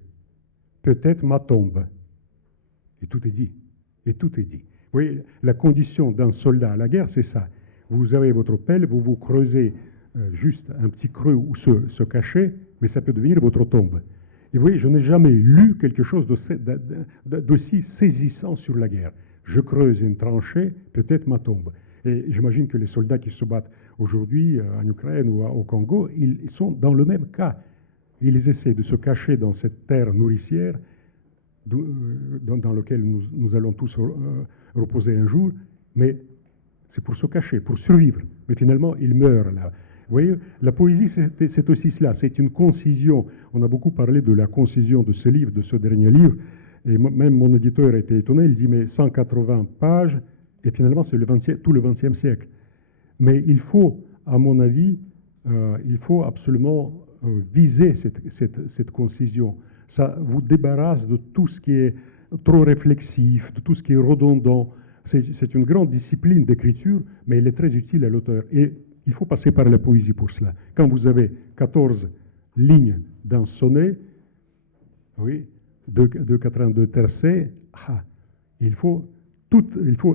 peut-être ma tombe. Et tout est dit. Et tout est dit. Vous voyez, la condition d'un soldat à la guerre, c'est ça. Vous avez votre pelle, vous vous creusez juste un petit creux où se cacher, mais ça peut devenir votre tombe. Et vous voyez, je n'ai jamais lu quelque chose d'aussi saisissant sur la guerre. Je creuse une tranchée, peut-être ma tombe. Et j'imagine que les soldats qui se battent aujourd'hui en Ukraine ou au Congo, ils sont dans le même cas. Ils essaient de se cacher dans cette terre nourricière dans laquelle nous allons tous reposer un jour, mais c'est pour se cacher, pour survivre. Mais finalement, ils meurent là. Vous voyez, la poésie, c'est aussi cela, c'est une concision. On a beaucoup parlé de la concision de ce livre, de ce dernier livre, et même mon éditeur était étonné, il dit, mais 180 pages, et finalement, c'est tout le XXe siècle. Mais il faut, à mon avis, il faut absolument viser cette concision. Ça vous débarrasse de tout ce qui est trop réflexif, de tout ce qui est redondant. C'est une grande discipline d'écriture, mais elle est très utile à l'auteur. Et il faut passer par la poésie pour cela. Quand vous avez 14 lignes d'un sonnet, oui, de quatrain de tercet, il faut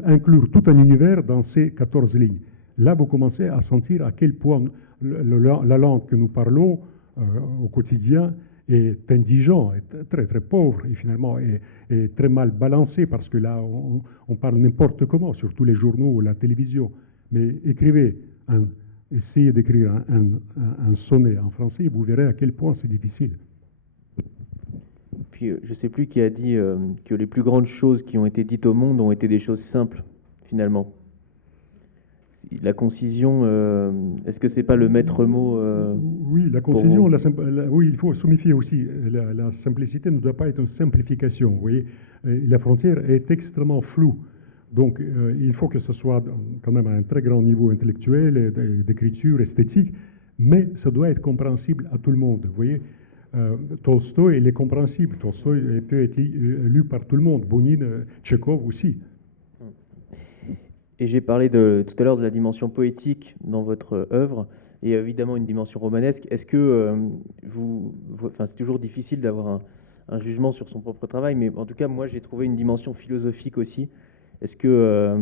inclure tout un univers dans ces 14 lignes. Là, vous commencez à sentir à quel point la langue que nous parlons au quotidien est indigent, est très très pauvre et finalement est très mal balancé parce que là, on parle n'importe comment, sur tous les journaux ou la télévision. Mais essayez d'écrire un sonnet en français et vous verrez à quel point c'est difficile. Puis, je ne sais plus qui a dit que les plus grandes choses qui ont été dites au monde ont été des choses simples, finalement. La concision, est-ce que c'est pas le maître mot Oui, la concision, oui, il faut signifier aussi. La simplicité ne doit pas être une simplification. Vous voyez, la frontière est extrêmement floue. Donc, il faut que ce soit quand même à un très grand niveau intellectuel, d'écriture, esthétique, mais ça doit être compréhensible à tout le monde. Vous voyez, Tolstoï, il est compréhensible. Tolstoï peut être lu par tout le monde. Bounine, Tchekhov aussi. Et j'ai parlé tout à l'heure de la dimension poétique dans votre œuvre, et évidemment une dimension romanesque. Est-ce que c'est toujours difficile d'avoir un jugement sur son propre travail, mais en tout cas, moi, j'ai trouvé une dimension philosophique aussi. Est-ce que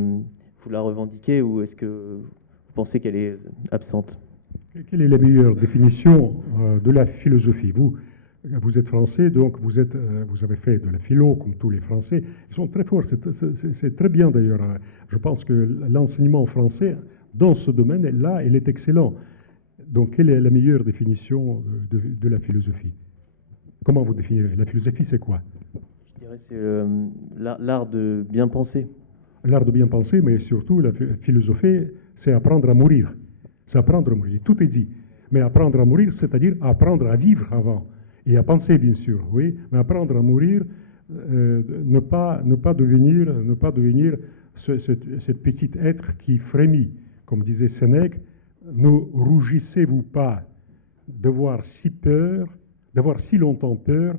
vous la revendiquez ou est-ce que vous pensez qu'elle est absente? Quelle est la meilleure définition de la philosophie? Vous êtes français, donc vous avez fait de la philo, comme tous les Français. Ils sont très forts, c'est très bien d'ailleurs. Je pense que l'enseignement français, dans ce domaine-là, il est excellent. Donc, quelle est la meilleure définition de la philosophie? Comment vous définirez? La philosophie, c'est quoi? Je dirais que c'est l'art de bien penser. L'art de bien penser, mais surtout, la philosophie, c'est apprendre à mourir. C'est apprendre à mourir. Tout est dit. Mais apprendre à mourir, c'est-à-dire apprendre à vivre avant. Et à penser, bien sûr, oui, mais apprendre à mourir, ne pas devenir cette petite être qui frémit. Comme disait Sénèque, ne rougissez-vous pas d'avoir si longtemps peur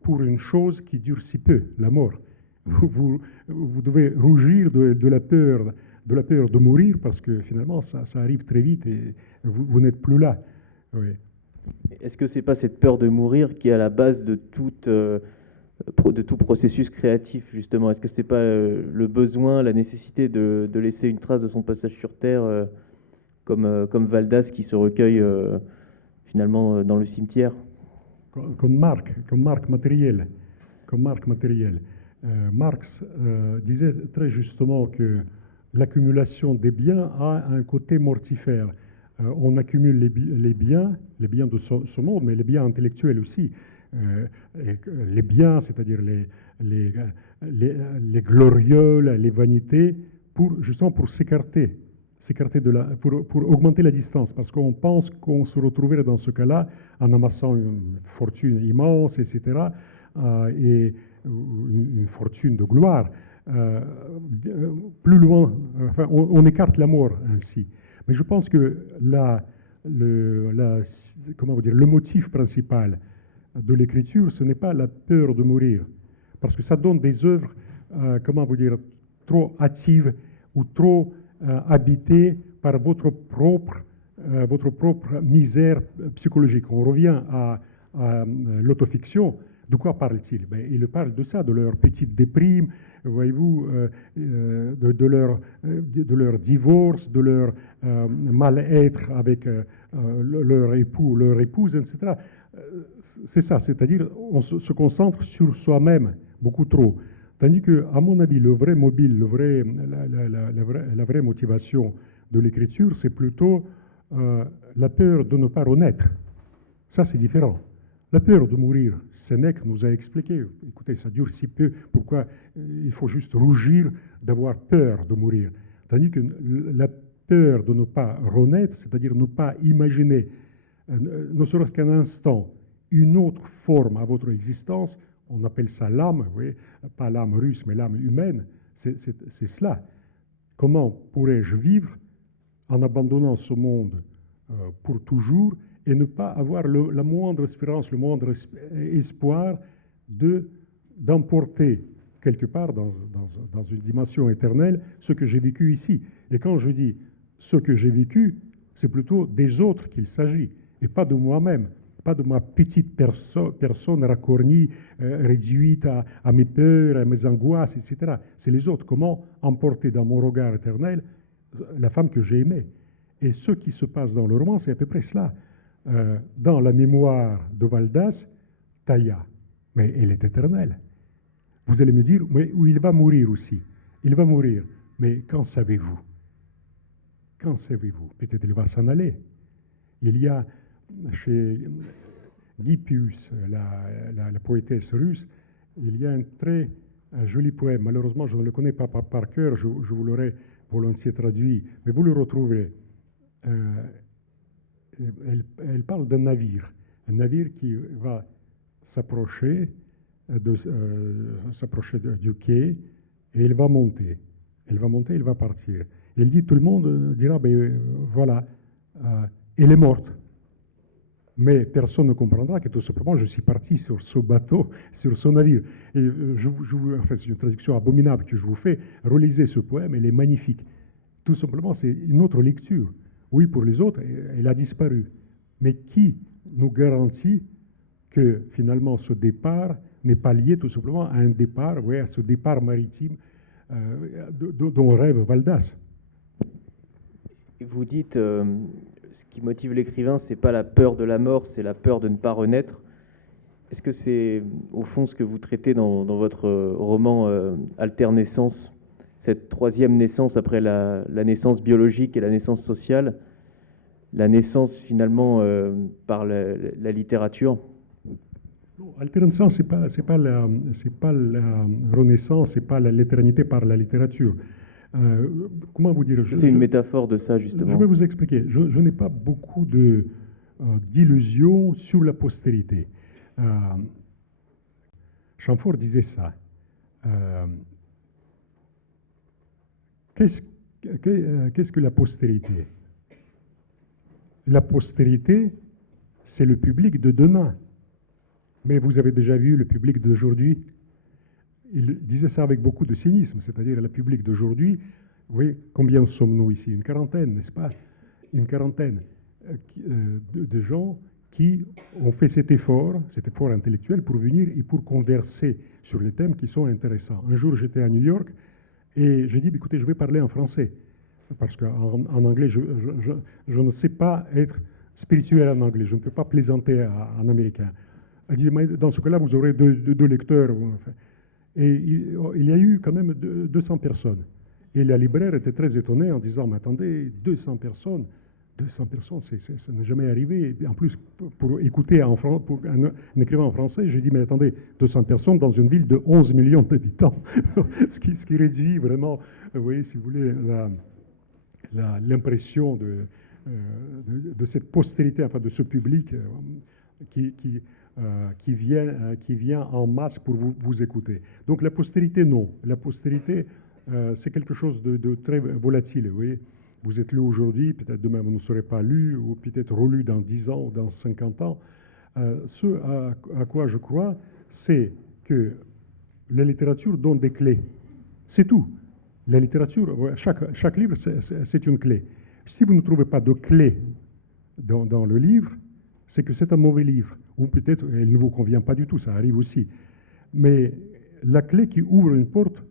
pour une chose qui dure si peu, la mort. Vous devez rougir de la peur de mourir parce que finalement, ça arrive très vite et vous n'êtes plus là. Oui. Est-ce que c'est pas cette peur de mourir qui est à la base de toute de tout processus créatif, justement. Est-ce que c'est pas le besoin, la nécessité de laisser une trace de son passage sur Terre, comme Valdas qui se recueille finalement dans le cimetière? Comme marque matérielle. Comme marque matérielle. Marx disait très justement que l'accumulation des biens a un côté mortifère. On accumule les biens de ce monde, mais les biens intellectuels aussi. Les biens, c'est-à-dire les glorioles, les vanités, justement pour s'écarter pour augmenter la distance, parce qu'on pense qu'on se retrouverait dans ce cas-là en amassant une fortune immense, etc., et une fortune de gloire. Plus loin, enfin, on écarte la mort ainsi. Mais je pense que comment vous dire, le motif principal de l'écriture, ce n'est pas la peur de mourir, parce que ça donne des œuvres, comment vous dire, trop hâtives ou trop habité par votre propre misère psychologique. On revient à l'autofiction. De quoi parle-t-il? Il parle de ça, de leur petite déprime, voyez-vous, de leur divorce, de leur mal-être avec leur époux, leur épouse, etc. C'est ça, c'est-à-dire on se concentre sur soi-même beaucoup trop. Tandis que, à mon avis, le vrai mobile, la vraie motivation de l'écriture, c'est plutôt la peur de ne pas renaître. Ça, c'est différent. La peur de mourir, Sénèque nous a expliqué. Écoutez, ça dure si peu, pourquoi il faut juste rougir d'avoir peur de mourir. Tandis que la peur de ne pas renaître, c'est-à-dire ne pas imaginer, ne serait-ce qu'un instant, une autre forme à votre existence, on appelle ça l'âme, vous voyez, pas l'âme russe, mais l'âme humaine, c'est cela. Comment pourrais-je vivre en abandonnant ce monde pour toujours et ne pas avoir la moindre espérance, le moindre espoir d'emporter quelque part dans une dimension éternelle ce que j'ai vécu ici. Et quand je dis ce que j'ai vécu, c'est plutôt des autres qu'il s'agit, et pas de moi-même. Pas de ma petite personne racornie, réduite à mes peurs, à mes angoisses, etc. C'est les autres. Comment emporter dans mon regard éternel la femme que j'ai aimée? Et ce qui se passe dans le roman, c'est à peu près cela. Dans la mémoire de Valdas, Taïa, mais elle est éternelle. Vous allez me dire, mais il va mourir aussi. Il va mourir. Mais quand savez-vous? Quand savez-vous? Peut-être il va s'en aller. Il y a chez Hippius, la poétesse russe, il y a un très joli poème. Malheureusement, je ne le connais pas par cœur, je vous l'aurais volontiers traduit, mais vous le retrouverez. Elle parle d'un navire qui va s'approcher du quai, et il va monter. Il va partir. Il dit, tout le monde dira, voilà, elle est morte. Mais personne ne comprendra que tout simplement je suis parti sur ce bateau, sur ce navire. Et enfin, c'est une traduction abominable que je vous fais. Relisez ce poème, il est magnifique. Tout simplement, c'est une autre lecture. Oui, pour les autres, elle a disparu. Mais qui nous garantit que finalement ce départ n'est pas lié tout simplement à un départ, à ce départ maritime dont rêve Valdas? Vous dites, ce qui motive l'écrivain, c'est pas la peur de la mort, c'est la peur de ne pas renaître. Est-ce que c'est au fond ce que vous traitez dans votre roman Alternaissance, cette troisième naissance après la naissance biologique et la naissance sociale, la naissance finalement par la littérature? Alternaissance, c'est pas la renaissance, c'est pas l'éternité par la littérature. Comment vous dire? C'est une métaphore de ça, justement. Je vais vous expliquer. Je n'ai pas beaucoup d'illusions sur la postérité. Chamfort disait ça. Qu'est-ce que la postérité? La postérité, c'est le public de demain. Mais vous avez déjà vu le public d'aujourd'hui? Il disait ça avec beaucoup de cynisme, c'est-à-dire le public d'aujourd'hui. Vous voyez, combien sommes-nous ici? Une quarantaine, n'est-ce pas? Une quarantaine de gens qui ont fait cet effort intellectuel pour venir et pour converser sur les thèmes qui sont intéressants. Un jour, j'étais à New York et j'ai dit, écoutez, je vais parler en français, parce qu'en anglais, je ne sais pas être spirituel en anglais, je ne peux pas plaisanter en américain. Elle dit, mais dans ce cas-là, vous aurez deux lecteurs. Et il y a eu quand même 200 personnes. Et la libraire était très étonnée en disant, mais attendez, 200 personnes, ça n'est jamais arrivé. Et en plus, pour écouter pour un écrivain en français, j'ai dit, mais attendez, 200 personnes dans une ville de 11 millions d'habitants, ce qui réduit vraiment, vous voyez, si vous voulez, l'impression de cette postérité, enfin de ce public qui vient en masse pour vous écouter. Donc la postérité, non. La postérité, c'est quelque chose de très volatile, vous voyez. Vous êtes lu aujourd'hui, peut-être demain vous ne serez pas lu, ou peut-être relu dans 10 ans ou dans 50 ans. Ce à quoi je crois, c'est que la littérature donne des clés. C'est tout. La littérature, chaque livre, c'est une clé. Si vous ne trouvez pas de clé dans le livre, c'est que c'est un mauvais livre. Ou peut-être il ne vous convient pas du tout, ça arrive aussi. Mais la clé qui ouvre une porte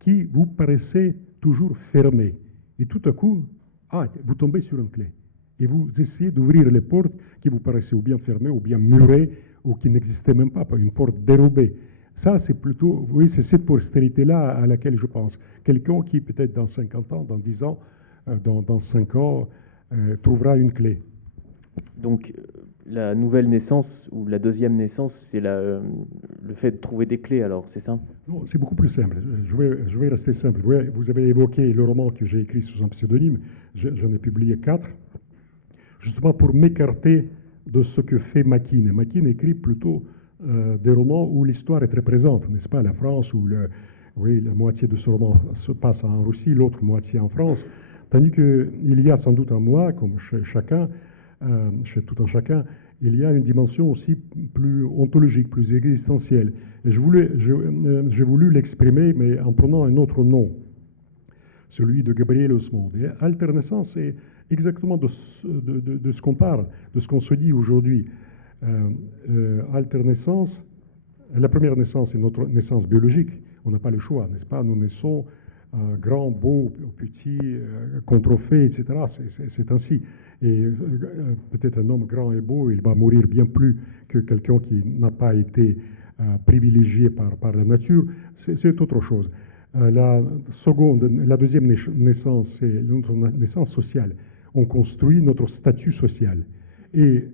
qui vous paraissait toujours fermée. Et tout à coup, vous tombez sur une clé. Et vous essayez d'ouvrir les portes qui vous paraissaient ou bien fermées, ou bien murées, ou qui n'existaient même pas une porte dérobée. Ça, c'est plutôt, oui, c'est cette postérité-là à laquelle je pense. Quelqu'un qui, peut-être dans 50 ans, dans 10 ans, dans 5 ans, trouvera une clé. Donc, la nouvelle naissance, ou la deuxième naissance, c'est le fait de trouver des clés, alors, c'est ça? Non, c'est beaucoup plus simple. Je vais rester simple. Vous avez évoqué le roman que j'ai écrit sous un pseudonyme. J'en ai publié 4, justement pour m'écarter de ce que fait Machin. Machin écrit plutôt des romans où l'histoire est très présente, n'est-ce pas? La France, où la moitié de ce roman se passe en Russie, l'autre moitié en France. Tandis qu'il y a sans doute en moi, comme chez tout un chacun, il y a une dimension aussi plus ontologique, plus existentielle. Et j'ai voulu l'exprimer, mais en prenant un autre nom, celui de Gabriel Osmond. Et alternaissance, c'est exactement de ce qu'on parle, de ce qu'on se dit aujourd'hui. Alternaissance, la première naissance est notre naissance biologique. On n'a pas le choix, n'est-ce pas? Nous naissons grand, beau, petit, contrefait, etc. C'est ainsi. Et peut-être un homme grand et beau, il va mourir bien plus que quelqu'un qui n'a pas été privilégié par la nature. C'est autre chose. La deuxième naissance, c'est notre naissance sociale. On construit notre statut social. Et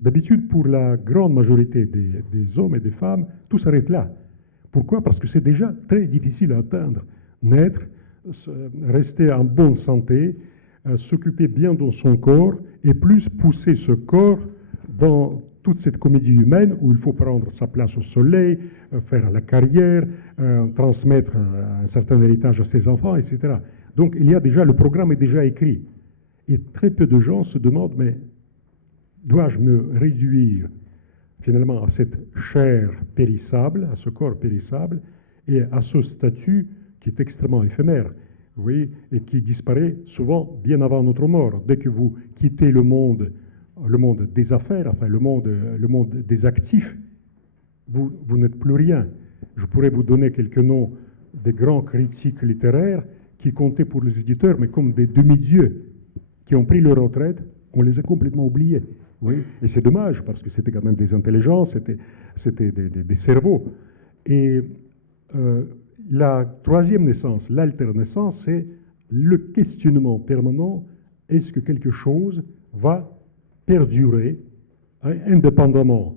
d'habitude, pour la grande majorité des hommes et des femmes, tout s'arrête là. Pourquoi? Parce que c'est déjà très difficile à atteindre. Naître, rester en bonne santé, s'occuper bien de son corps et plus pousser ce corps dans toute cette comédie humaine où il faut prendre sa place au soleil, faire la carrière, transmettre un certain héritage à ses enfants, etc. Donc il y a déjà, le programme est déjà écrit. Et très peu de gens se demandent, mais dois-je me réduire finalement à cette chair périssable, à ce corps périssable, et à ce statut qui est extrêmement éphémère, oui, et qui disparaît souvent bien avant notre mort. Dès que vous quittez le monde des affaires, enfin le monde des actifs, vous n'êtes plus rien. Je pourrais vous donner quelques noms des grands critiques littéraires qui comptaient pour les éditeurs, mais comme des demi-dieux qui ont pris leur retraite, on les a complètement oubliés. Oui, et c'est dommage, parce que c'était quand même des intelligences, c'était des cerveaux. Et la troisième naissance, l'alternaissance, c'est le questionnement permanent. Est-ce que quelque chose va perdurer indépendamment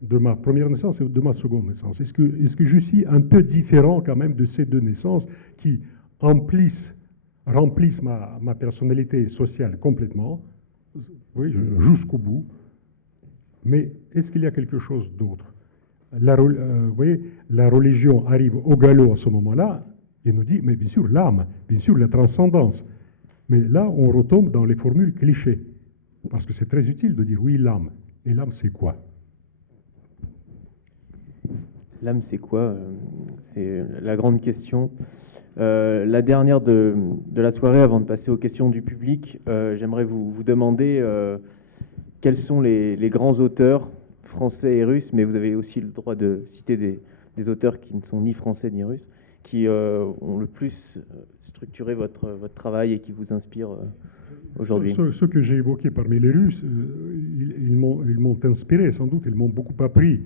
de ma première naissance et de ma seconde naissance? Est-ce que je suis un peu différent quand même de ces deux naissances qui remplissent ma personnalité sociale complètement, oui, jusqu'au bout, mais est-ce qu'il y a quelque chose d'autre? Vous voyez, la religion arrive au galop à ce moment-là et nous dit, mais bien sûr l'âme, bien sûr la transcendance. Mais là, on retombe dans les formules clichés, parce que c'est très utile de dire oui, l'âme. Et l'âme, c'est quoi? L'âme, c'est quoi? C'est la grande question. La dernière de la soirée, avant de passer aux questions du public, j'aimerais vous demander quels sont les grands auteurs français et russes, mais vous avez aussi le droit de citer des auteurs qui ne sont ni français ni russes, qui ont le plus structuré votre travail et qui vous inspirent aujourd'hui? Ceux que j'ai évoqués parmi les Russes, ils m'ont inspiré, sans doute, ils m'ont beaucoup appris.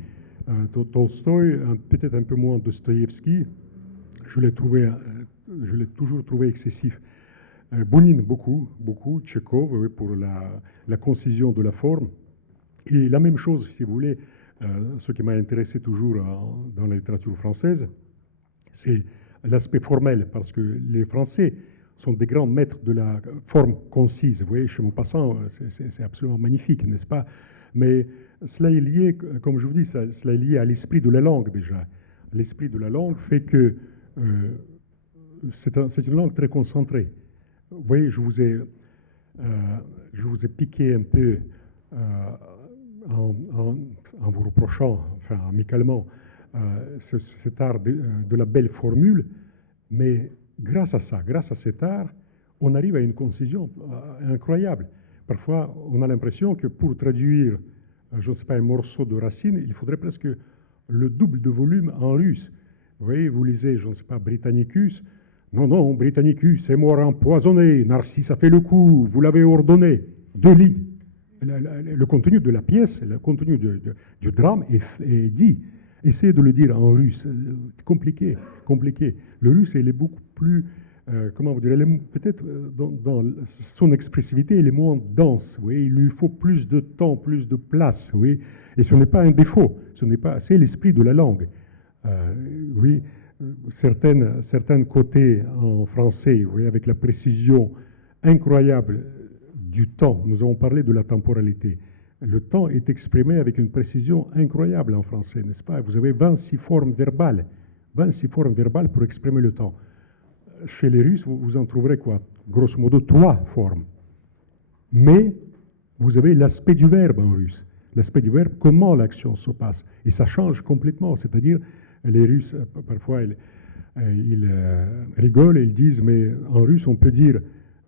Tolstoï, peut-être un peu moins Dostoïevski, je l'ai toujours trouvé excessif. Bounine, beaucoup, Tchekhov, oui, pour la concision de la forme. Et la même chose, si vous voulez, ce qui m'a intéressé toujours dans la littérature française, c'est l'aspect formel, parce que les Français sont des grands maîtres de la forme concise. Vous voyez, chez Maupassant, c'est absolument magnifique, n'est-ce pas? Mais cela est lié, comme je vous dis, cela est lié à l'esprit de la langue déjà. L'esprit de la langue fait que c'est une langue très concentrée. Vous voyez, je vous ai piqué un peu en vous reprochant, enfin amicalement, cet art de la belle formule, mais grâce à ça, grâce à cet art, on arrive à une concision incroyable. Parfois, on a l'impression que pour traduire, je ne sais pas, un morceau de Racine, il faudrait presque le double de volume en russe. Vous voyez, vous lisez, je ne sais pas, Britannicus. Non, Britannicus, c'est mort empoisonné, Narcisse a fait le coup, vous l'avez ordonné. 2 lignes. Le contenu de la pièce, le contenu du drame est dit. Essayez de le dire en russe. Compliqué. Le russe, il est beaucoup plus, comment vous dire, peut-être dans son expressivité, il est moins dense. Oui, il lui faut plus de temps, plus de place. Oui, et ce n'est pas un défaut. C'est l'esprit de la langue. Oui, certains côtés en français, oui, avec la précision incroyable du temps. Nous avons parlé de la temporalité. Le temps est exprimé avec une précision incroyable en français, n'est-ce pas? Vous avez 26 formes verbales. 26 formes verbales pour exprimer le temps. Chez les Russes, vous en trouverez quoi? Grosso modo, 3 formes. Mais vous avez l'aspect du verbe en russe. L'aspect du verbe, comment l'action se passe. Et ça change complètement. C'est-à-dire, les Russes, parfois, ils rigolent et ils disent, mais en russe, on peut dire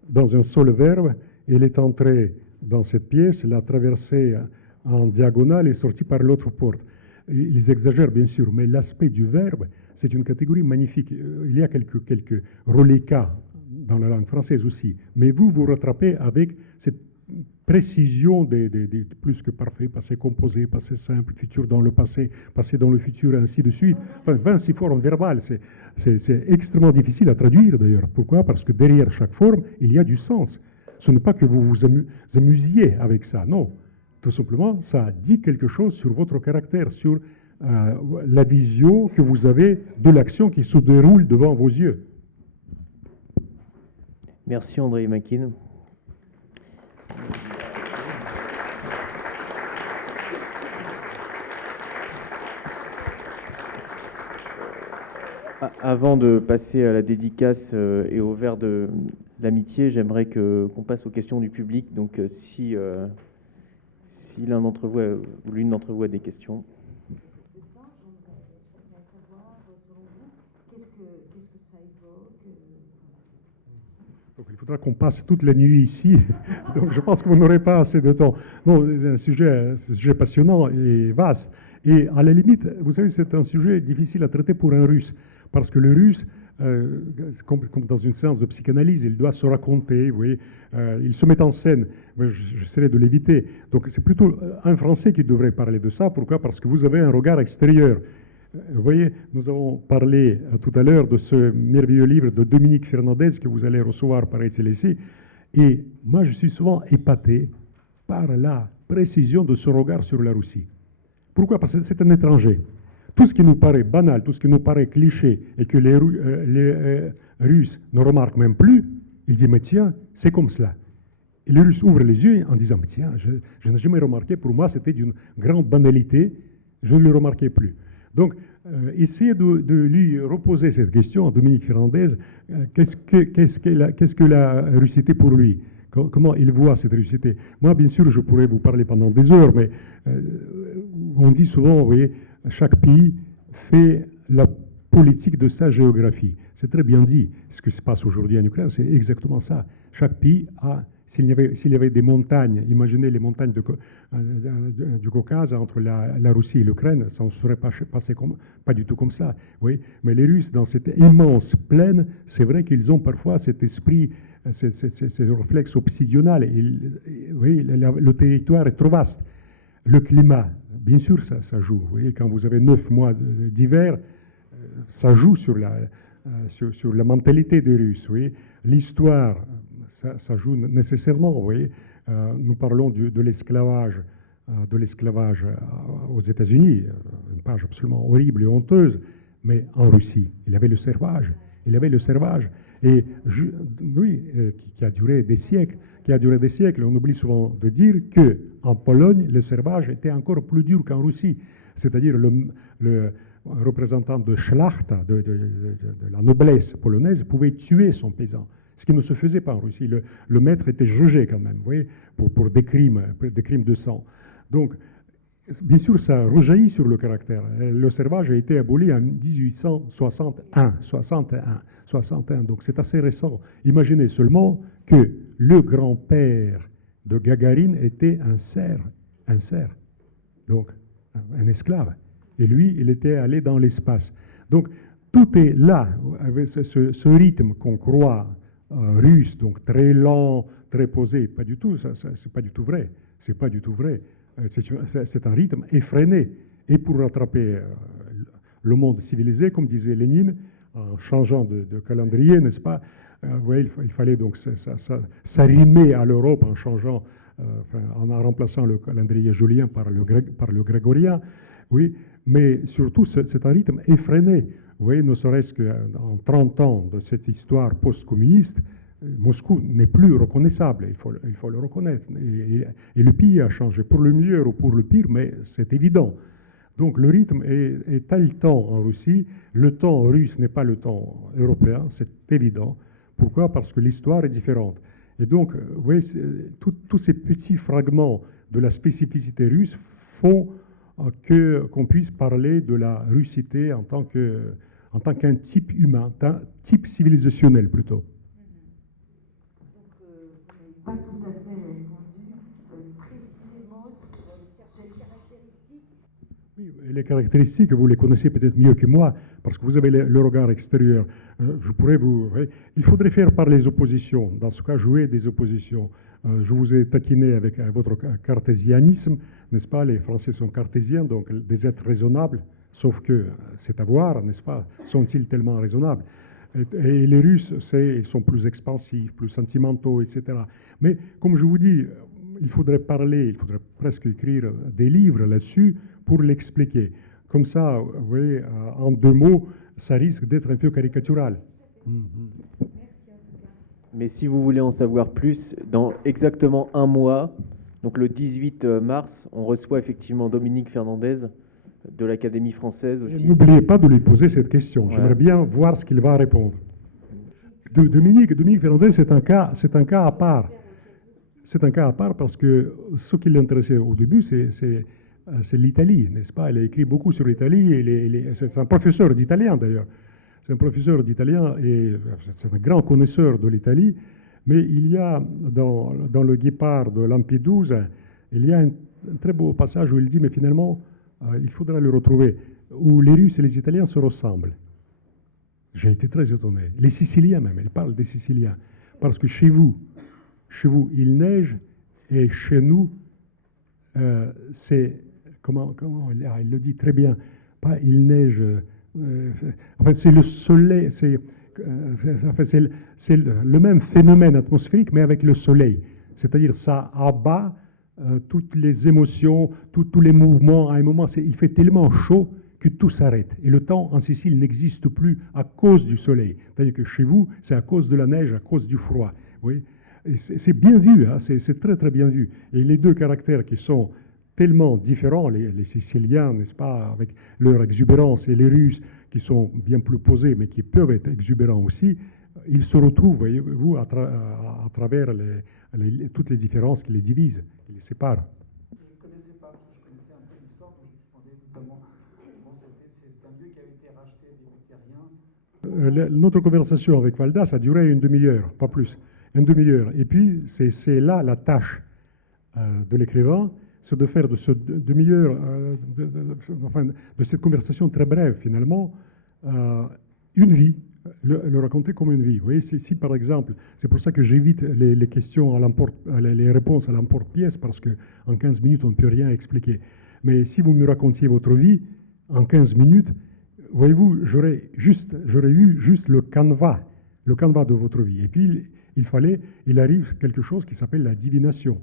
dans un seul verbe, il est entré dans cette pièce, l'a traversée en diagonale et sorti par l'autre porte. Ils exagèrent, bien sûr, mais l'aspect du verbe, c'est une catégorie magnifique. Il y a quelques reliquats dans la langue française aussi. Mais vous rattrapez avec cette précision des plus que parfait, passé composé, passé simple, futur dans le passé, passé dans le futur, ainsi de suite. Enfin, 26 formes verbales, c'est extrêmement difficile à traduire d'ailleurs. Pourquoi? Parce que derrière chaque forme, il y a du sens. Ce n'est pas que vous vous amusiez avec ça, non. Tout simplement, ça dit quelque chose sur votre caractère, sur la vision que vous avez de l'action qui se déroule devant vos yeux. Merci André Makin. Avant de passer à la dédicace et au verre de l'amitié, j'aimerais qu'on passe aux questions du public. Donc si l'un d'entre vous ou l'une d'entre vous a des questions. J'aimerais savoir, selon vous, qu'est-ce que ça évoque? Donc, il faudra qu'on passe toute la nuit ici. Donc je pense que vous n'aurez pas assez de temps. Non, c'est un sujet passionnant et vaste. Et à la limite, vous savez, c'est un sujet difficile à traiter pour un Russe. Parce que le Russe, comme dans une séance de psychanalyse, il doit se raconter, vous voyez, il se met en scène. J'essaierai de l'éviter. Donc c'est plutôt un Français qui devrait parler de ça. Pourquoi? Parce que vous avez un regard extérieur. Vous voyez, nous avons parlé tout à l'heure de ce merveilleux livre de Dominique Fernandez que vous allez recevoir par ici. Et moi, je suis souvent épaté par la précision de ce regard sur la Russie. Pourquoi? Parce que c'est un étranger. Tout ce qui nous paraît banal, tout ce qui nous paraît cliché et que les Russes ne remarquent même plus, ils disent, mais tiens, c'est comme cela. Et les Russes ouvrent les yeux en disant, mais tiens, je n'ai jamais remarqué, pour moi c'était d'une grande banalité, je ne le remarquais plus. Donc, essayez de lui reposer cette question à Dominique Fernandez, qu'est-ce que la russité pour lui? Comment il voit cette russité? Moi, bien sûr, je pourrais vous parler pendant des heures, mais on dit souvent, vous voyez, chaque pays fait la politique de sa géographie. C'est très bien dit. Ce qui se passe aujourd'hui en Ukraine, c'est exactement ça. Chaque pays a s'il y avait des montagnes, imaginez les montagnes du Caucase entre la Russie et l'Ukraine, ça ne serait passé pas du tout comme ça. Oui. Mais les Russes, dans cette immense plaine, c'est vrai qu'ils ont parfois cet esprit, ce réflexe obsidional. Oui, le territoire est trop vaste. Le climat, bien sûr, ça joue. Vous voyez, quand vous avez 9 mois d'hiver, ça joue sur la mentalité des Russes. Oui. L'histoire, ça joue nécessairement. Vous voyez. Nous parlons de l'esclavage aux États-Unis, une page absolument horrible et honteuse, mais en Russie, il y avait le servage. Il y avait le servage, et oui, qui a duré des siècles. On oublie souvent de dire qu'en Pologne, le servage était encore plus dur qu'en Russie. C'est-à-dire le représentant de Szlachta, de la noblesse polonaise, pouvait tuer son paysan. Ce qui ne se faisait pas en Russie. Le maître était jugé quand même, vous voyez, pour des crimes de sang. Donc, bien sûr, ça rejaillit sur le caractère. Le servage a été aboli en 1861. Donc, c'est assez récent. Imaginez seulement que le grand-père de Gagarine était un serf, donc un esclave. Et lui, il était allé dans l'espace. Donc, tout est là, avec ce rythme qu'on croit russe, donc très lent, très posé. Pas du tout, c'est pas du tout vrai. C'est pas du tout vrai. C'est un rythme effréné. Et pour rattraper le monde civilisé, comme disait Lénine, en changeant de calendrier, n'est-ce pas, ouais, il fallait donc s'arrimer à l'Europe en changeant, en remplaçant le calendrier julien par le grégorien. Oui, mais surtout, c'est un rythme effréné. Vous voyez, ne serait-ce qu'en 30 ans de cette histoire post-communiste, Moscou n'est plus reconnaissable, il faut le reconnaître. Et le pays a changé pour le meilleur ou pour le pire, mais c'est évident. Donc le rythme est haletant en Russie. Le temps russe n'est pas le temps européen, c'est évident. Pourquoi? Parce que l'histoire est différente. Et donc, vous voyez, tous ces petits fragments de la spécificité russe font qu'on puisse parler de la russité en tant qu'un type humain, un type civilisationnel plutôt. Donc, vous n'avez pas tout à fait répondu précisément sur cette caractéristique. Oui, les caractéristiques, vous les connaissez peut-être mieux que moi, parce que vous avez le regard extérieur. Je pourrais il faudrait faire par les oppositions, dans ce cas, jouer des oppositions. Je vous ai taquiné avec votre cartésianisme, n'est-ce pas? Les Français sont cartésiens, donc des êtres raisonnables, sauf que c'est à voir, n'est-ce pas? Sont-ils tellement raisonnables? Et les Russes, ils sont plus expansifs, plus sentimentaux, etc. Mais comme je vous dis, il faudrait presque écrire des livres là-dessus pour l'expliquer. Comme ça, vous voyez, en 2 mots, ça risque d'être un peu caricatural. Mais si vous voulez en savoir plus, dans exactement 1 mois, donc le 18 mars, on reçoit effectivement Dominique Fernandez de l'Académie française aussi. N'oubliez pas de lui poser cette question. Ouais. J'aimerais bien voir ce qu'il va répondre. Dominique Fernandez, c'est un cas à part. C'est un cas à part parce que ce qui l'intéressait au début, c'est l'Italie, n'est-ce pas? Il a écrit beaucoup sur l'Italie. C'est un professeur d'italien d'ailleurs. C'est un professeur d'italien et c'est un grand connaisseur de l'Italie. Mais il y a dans le Guépard de Lampedusa, il y a un très beau passage où il dit, mais finalement, il faudra le retrouver, où les Russes et les Italiens se ressemblent. J'ai été très étonné. Les Siciliens même, il parle des Siciliens. Parce que chez vous, il neige, et chez nous, c'est... Comment il le dit très bien. Pas il neige... en fait, c'est le soleil, c'est le même phénomène atmosphérique, mais avec le soleil. C'est-à-dire, ça abat toutes les émotions, tous les mouvements. À un moment, il fait tellement chaud que tout s'arrête. Et le temps en Sicile n'existe plus à cause du soleil. C'est-à-dire que chez vous, c'est à cause de la neige, à cause du froid. Oui. C'est bien vu, hein, c'est très très bien vu. Et les 2 caractères qui sont tellement différents, les Siciliens, n'est-ce pas, avec leur exubérance, et les Russes qui sont bien plus posés, mais qui peuvent être exubérants aussi, ils se retrouvent, voyez-vous, à travers toutes les différences qui les divisent, qui les séparent. Je ne connaissais pas, parce que je connaissais un peu l'histoire, donc je me demandais notamment, c'est un lieu qui avait été racheté à des luthériens. Notre conversation avec Valdas a duré une demi-heure, pas plus. Une demi-heure. Et puis, c'est là la tâche de l'écrivain, c'est de faire de ce demi-heure, enfin, de cette conversation très brève, finalement, une vie, le raconter comme une vie. Vous voyez, si par exemple, c'est pour ça que j'évite les questions les réponses à l'emporte-pièce, parce qu'en 15 minutes, on ne peut rien expliquer. Mais si vous me racontiez votre vie, en 15 minutes, voyez-vous, j'aurais eu juste le canevas de votre vie. Et puis, il arrive quelque chose qui s'appelle la divination.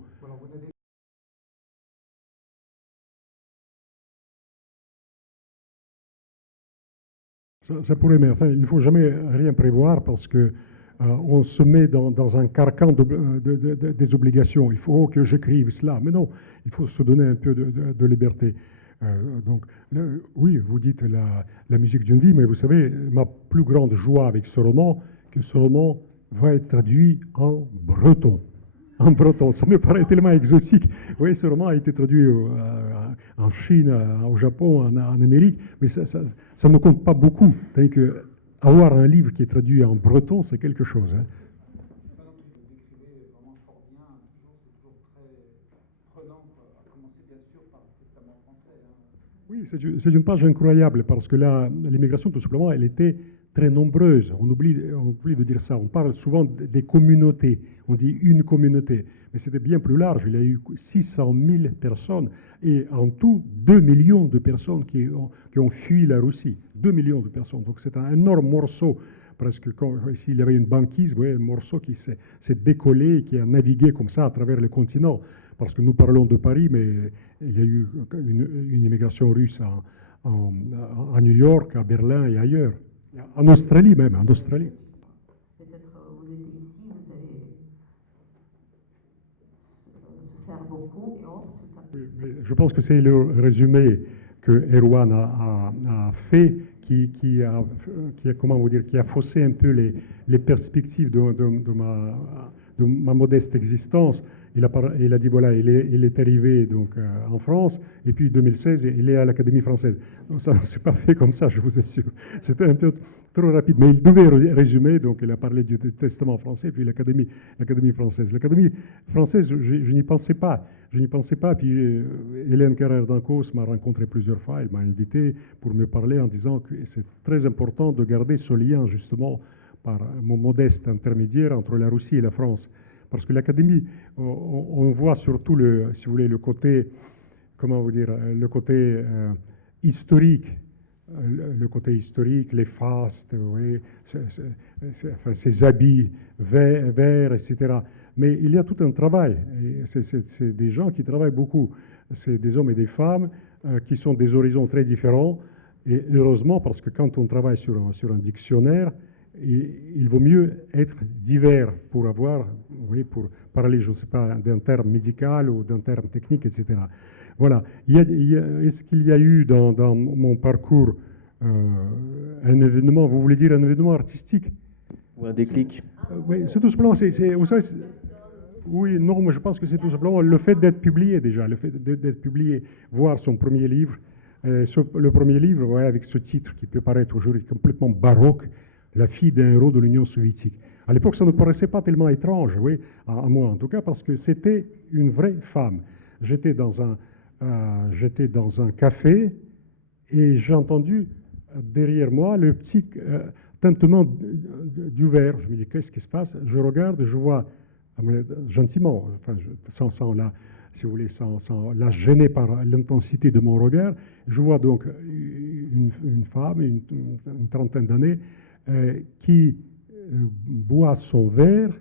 Ça pourrait, mais enfin, il ne faut jamais rien prévoir parce que on se met dans un carcan des obligations. Il faut que j'écrive cela. Mais non, il faut se donner un peu de liberté. Donc, oui, vous dites la musique d'une vie, mais vous savez, ma plus grande joie avec ce roman, que ce roman va être traduit en breton. En breton, ça me paraît tellement exotique. Oui, ce roman a été traduit en Chine, au Japon, en Amérique, mais ça ne compte pas beaucoup. C'est-à-dire qu'avoir un livre qui est traduit en breton, c'est quelque chose. Hein. Oui, c'est une page incroyable parce que là, l'immigration, tout simplement, elle était très nombreuse. On oublie de dire ça. On parle souvent des communautés. On dit une communauté. Mais c'était bien plus large. Il y a eu 600 000 personnes et en tout 2 millions de personnes qui ont fui la Russie. 2 millions de personnes. Donc c'est un énorme morceau. Presque comme s'il y avait une banquise, vous voyez, un morceau qui s'est décollé, qui a navigué comme ça à travers le continent. Parce que nous parlons de Paris, mais il y a eu une immigration russe à New York, à Berlin et ailleurs. En Australie même, en Australie. Peut-être vous êtes ici, vous allez se faire beaucoup et hop, tout à coup. Oui, mais je pense que c'est le résumé que Erwan a fait qui a, comment vous dire, qui a faussé un peu les perspectives de ma modeste existence. Il a dit, voilà, il est arrivé donc, en France, et puis 2016, il est à l'Académie française. Donc, ça ne s'est pas fait comme ça, je vous assure. C'était un peu trop rapide, mais il devait résumer, donc il a parlé du Testament français, puis l'Académie française. L'Académie française, je n'y pensais pas. Puis Hélène Carrère d'Ancos m'a rencontré plusieurs fois, elle m'a invité pour me parler en disant que c'est très important de garder ce lien, justement, par mon modeste intermédiaire entre la Russie et la France. Parce que l'Académie, on voit surtout, si vous voulez, le côté, comment vous dire, le côté historique. Le côté historique, les fastes, oui, enfin, ces habits verts, etc. Mais il y a tout un travail. C'est des gens qui travaillent beaucoup. C'est des hommes et des femmes qui sont des horizons très différents. Et heureusement, parce que quand on travaille sur un dictionnaire, il vaut mieux être divers pour pour parler, je ne sais pas, d'un terme médical ou d'un terme technique, etc. Voilà. Est-ce qu'il y a eu dans mon parcours un événement, vous voulez dire un événement artistique? Ou un déclic? Oui, c'est tout simplement, oui, non, moi je pense que c'est tout simplement le fait d'être publié déjà, le fait d'être publié, voir son premier livre. Le premier livre, ouais, avec ce titre qui peut paraître aujourd'hui complètement baroque, La fille d'un héros de l'Union soviétique. À l'époque, ça ne paraissait pas tellement étrange, oui, à moi en tout cas, parce que c'était une vraie femme. J'étais dans un café et j'ai entendu derrière moi le petit tintement du verre. Je me dis, qu'est-ce qui se passe? Je regarde, je vois, gentiment, enfin, sans la, si vous voulez, sans la gêner par l'intensité de mon regard, je vois donc une femme, une trentaine d'années, qui boit son verre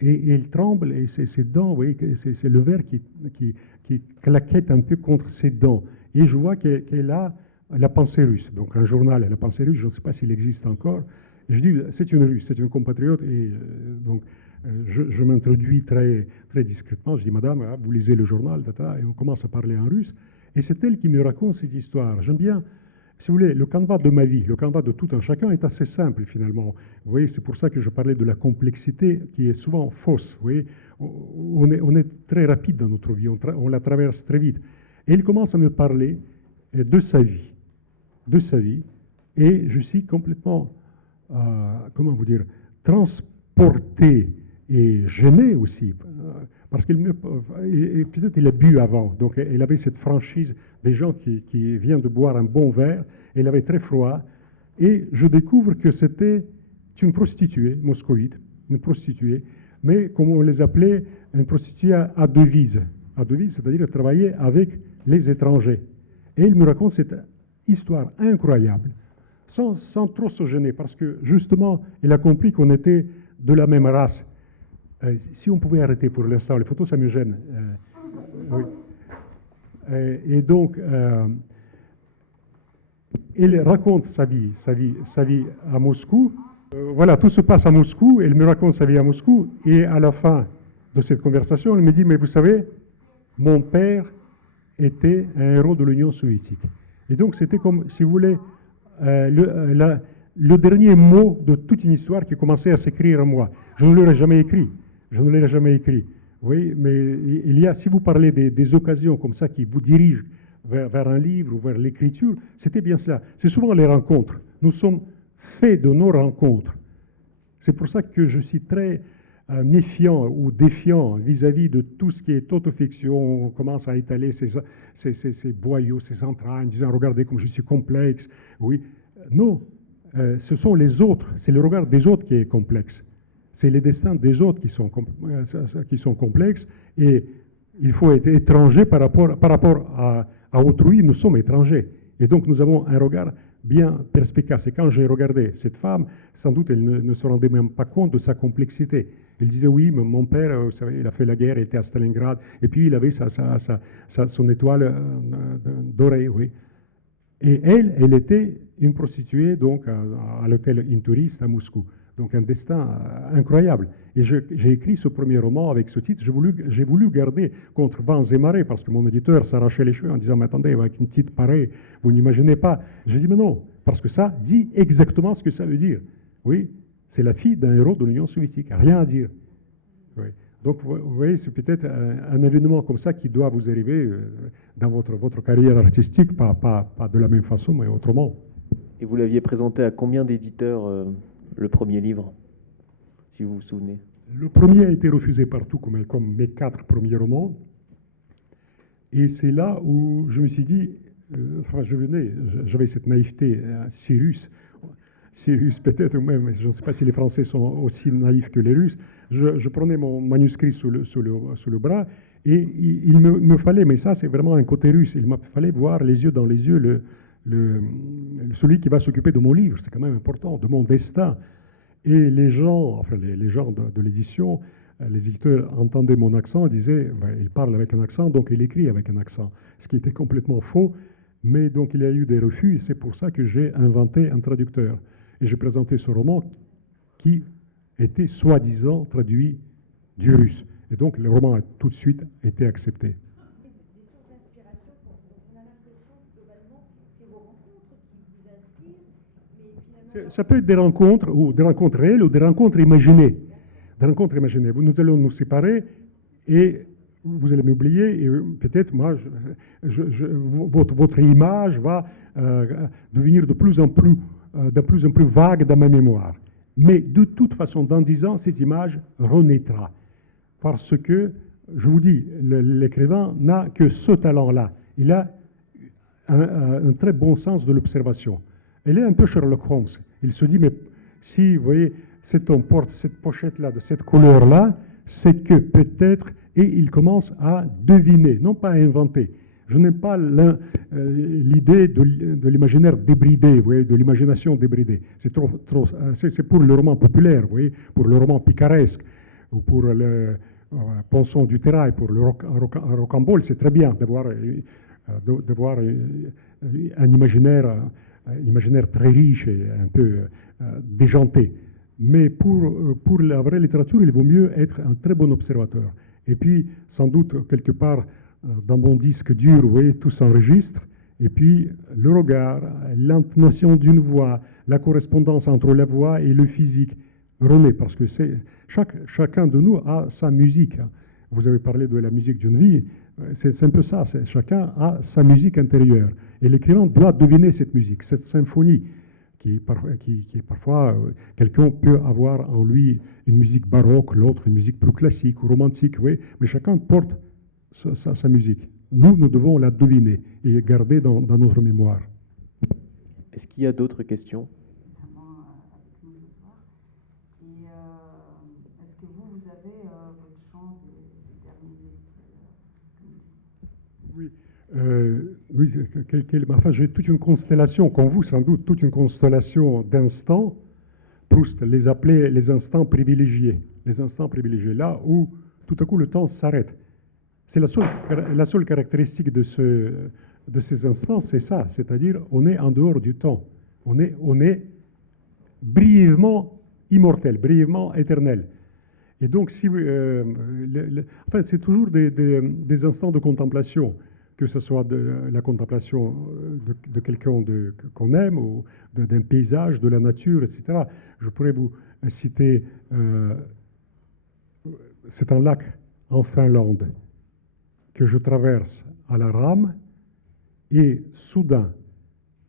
et il tremble et ses dents, vous voyez, c'est le verre qui claquette un peu contre ses dents. Et je vois qu'elle a la pensée russe. Donc un journal, la pensée russe, je ne sais pas s'il existe encore. Et je dis, c'est une russe, c'est une compatriote. Et donc je m'introduis très, très discrètement. Je dis, madame, vous lisez le journal, et on commence à parler en russe. Et c'est elle qui me raconte cette histoire. J'aime bien, si vous voulez, le canevas de ma vie, le canevas de tout un chacun est assez simple finalement. Vous voyez, c'est pour ça que je parlais de la complexité qui est souvent fausse. Vous voyez, on est très rapide dans notre vie, on la traverse très vite. Et il commence à me parler de sa vie, et je suis complètement, comment vous dire, transporté et gêné aussi, parce qu'il peut-être il a bu avant, donc il avait cette franchise des gens qui viennent de boire un bon verre, et il avait très froid, et je découvre que c'était une prostituée moscovite, une prostituée, mais comme on les appelait, une prostituée à devise, c'est-à-dire travailler avec les étrangers. Et il me raconte cette histoire incroyable, sans trop se gêner, parce que justement, il a compris qu'on était de la même race. Si on pouvait arrêter pour l'instant, les photos, ça me gêne. Oui. Et donc, il raconte sa vie à Moscou. Voilà, tout se passe à Moscou, il me raconte sa vie à Moscou, et à la fin de cette conversation, il me dit, mais vous savez, mon père était un héros de l'Union soviétique. Et donc, c'était comme, si vous voulez, le dernier mot de toute une histoire qui commençait à s'écrire à moi. Je ne l'aurais jamais écrit. Oui, mais il y a, si vous parlez des occasions comme ça qui vous dirigent vers un livre ou vers l'écriture, c'était bien cela. C'est souvent les rencontres. Nous sommes faits de nos rencontres. C'est pour ça que je suis très méfiant ou défiant vis-à-vis de tout ce qui est autofiction. On commence à étaler ces boyaux, ces entrailles, en disant « Regardez comme je suis complexe ». Oui, non, ce sont les autres, c'est le regard des autres qui est complexe. C'est les destins des autres qui sont complexes, et il faut être étranger par rapport à autrui. Nous sommes étrangers, et donc nous avons un regard bien perspicace. Et quand j'ai regardé cette femme, sans doute elle ne se rendait même pas compte de sa complexité. Elle disait oui, mais mon père, vous savez, il a fait la guerre, il était à Stalingrad, et puis il avait son étoile dorée, oui. Et elle était une prostituée donc à l'hôtel Intourist à Moscou. Donc un destin incroyable. Et j'ai écrit ce premier roman avec ce titre. J'ai voulu garder contre vents et marées, parce que mon éditeur s'arrachait les cheveux en disant « Mais attendez, avec une titre pareil, vous n'imaginez pas ». J'ai dit « Mais non, parce que ça dit exactement ce que ça veut dire. Oui, c'est la fille d'un héros de l'Union soviétique, rien à dire. » Oui. Donc vous voyez, c'est peut-être un événement comme ça qui doit vous arriver dans votre carrière artistique, pas de la même façon, mais autrement. Et vous l'aviez présenté à combien d'éditeurs le premier livre, si vous vous souvenez? Le premier a été refusé partout, comme mes 4 premiers romans. Et c'est là où je me suis dit, j'avais cette naïveté, Cyrus peut-être même, je ne sais pas si les Français sont aussi naïfs que les Russes. Je prenais mon manuscrit sous le bras, et il me fallait, mais ça c'est vraiment un côté russe, il me fallait voir les yeux dans les yeux celui qui va s'occuper de mon livre, c'est quand même important, de mon destin. Et les gens, enfin les gens de l'édition, les éditeurs entendaient mon accent, disaient, il parle avec un accent, donc il écrit avec un accent, ce qui était complètement faux. Mais donc il y a eu des refus, et c'est pour ça que j'ai inventé un traducteur. Et j'ai présenté ce roman qui était soi-disant traduit du russe. Et donc le roman a tout de suite été accepté. Ça peut être des rencontres, ou des rencontres réelles, ou des rencontres imaginées. Des rencontres imaginées. Nous allons nous séparer, et vous allez m'oublier, et peut-être moi, votre image va devenir de plus en plus vague dans ma mémoire. Mais de toute façon, dans 10 ans, cette image renaîtra. Parce que, je vous dis, l'écrivain n'a que ce talent-là. Il a un très bon sens de l'observation. Il est un peu Sherlock Holmes. Il se dit, mais si, vous voyez, cet homme porte cette pochette-là, de cette couleur-là, c'est que peut-être, et il commence à deviner, non pas à inventer. Je n'aime pas l'idée de l'imaginaire débridé, vous voyez, de l'imagination débridée. C'est c'est pour le roman populaire, vous voyez, pour le roman picaresque, ou pour le Ponson du Terrail, pour le rocambole, c'est très bien d'avoir un imaginaire très riche et un peu déjanté. Mais pour la vraie littérature, il vaut mieux être un très bon observateur. Et puis, sans doute, quelque part, dans mon disque dur, vous voyez, tout s'enregistre. Et puis, le regard, l'intonation d'une voix, la correspondance entre la voix et le physique renaît. Parce que chacun de nous a sa musique. Vous avez parlé de la musique d'une vie. C'est un peu ça. Chacun a sa musique intérieure. Et l'écrivain doit deviner cette musique, cette symphonie qui est parfois, quelqu'un peut avoir en lui une musique baroque, l'autre une musique plus classique ou romantique, oui, mais chacun porte sa musique. Nous devons la deviner et garder dans notre mémoire. Est-ce qu'il y a d'autres questions? Notamment avec nous ce soir. Et est-ce que vous avez votre chant d'éterniser? Oui, enfin, j'ai toute une constellation, comme vous sans doute, toute une constellation d'instants. Proust les appelait les instants privilégiés. Les instants privilégiés, là où tout à coup le temps s'arrête. C'est la seule caractéristique de ces instants, c'est ça, c'est-à-dire on est en dehors du temps. On est brièvement immortel, brièvement éternel. Et donc, enfin, c'est toujours des instants de contemplation, que ce soit de la contemplation de quelqu'un qu'on aime, ou d'un paysage, de la nature, etc. Je pourrais vous citer, c'est un lac en Finlande que je traverse à la rame, et soudain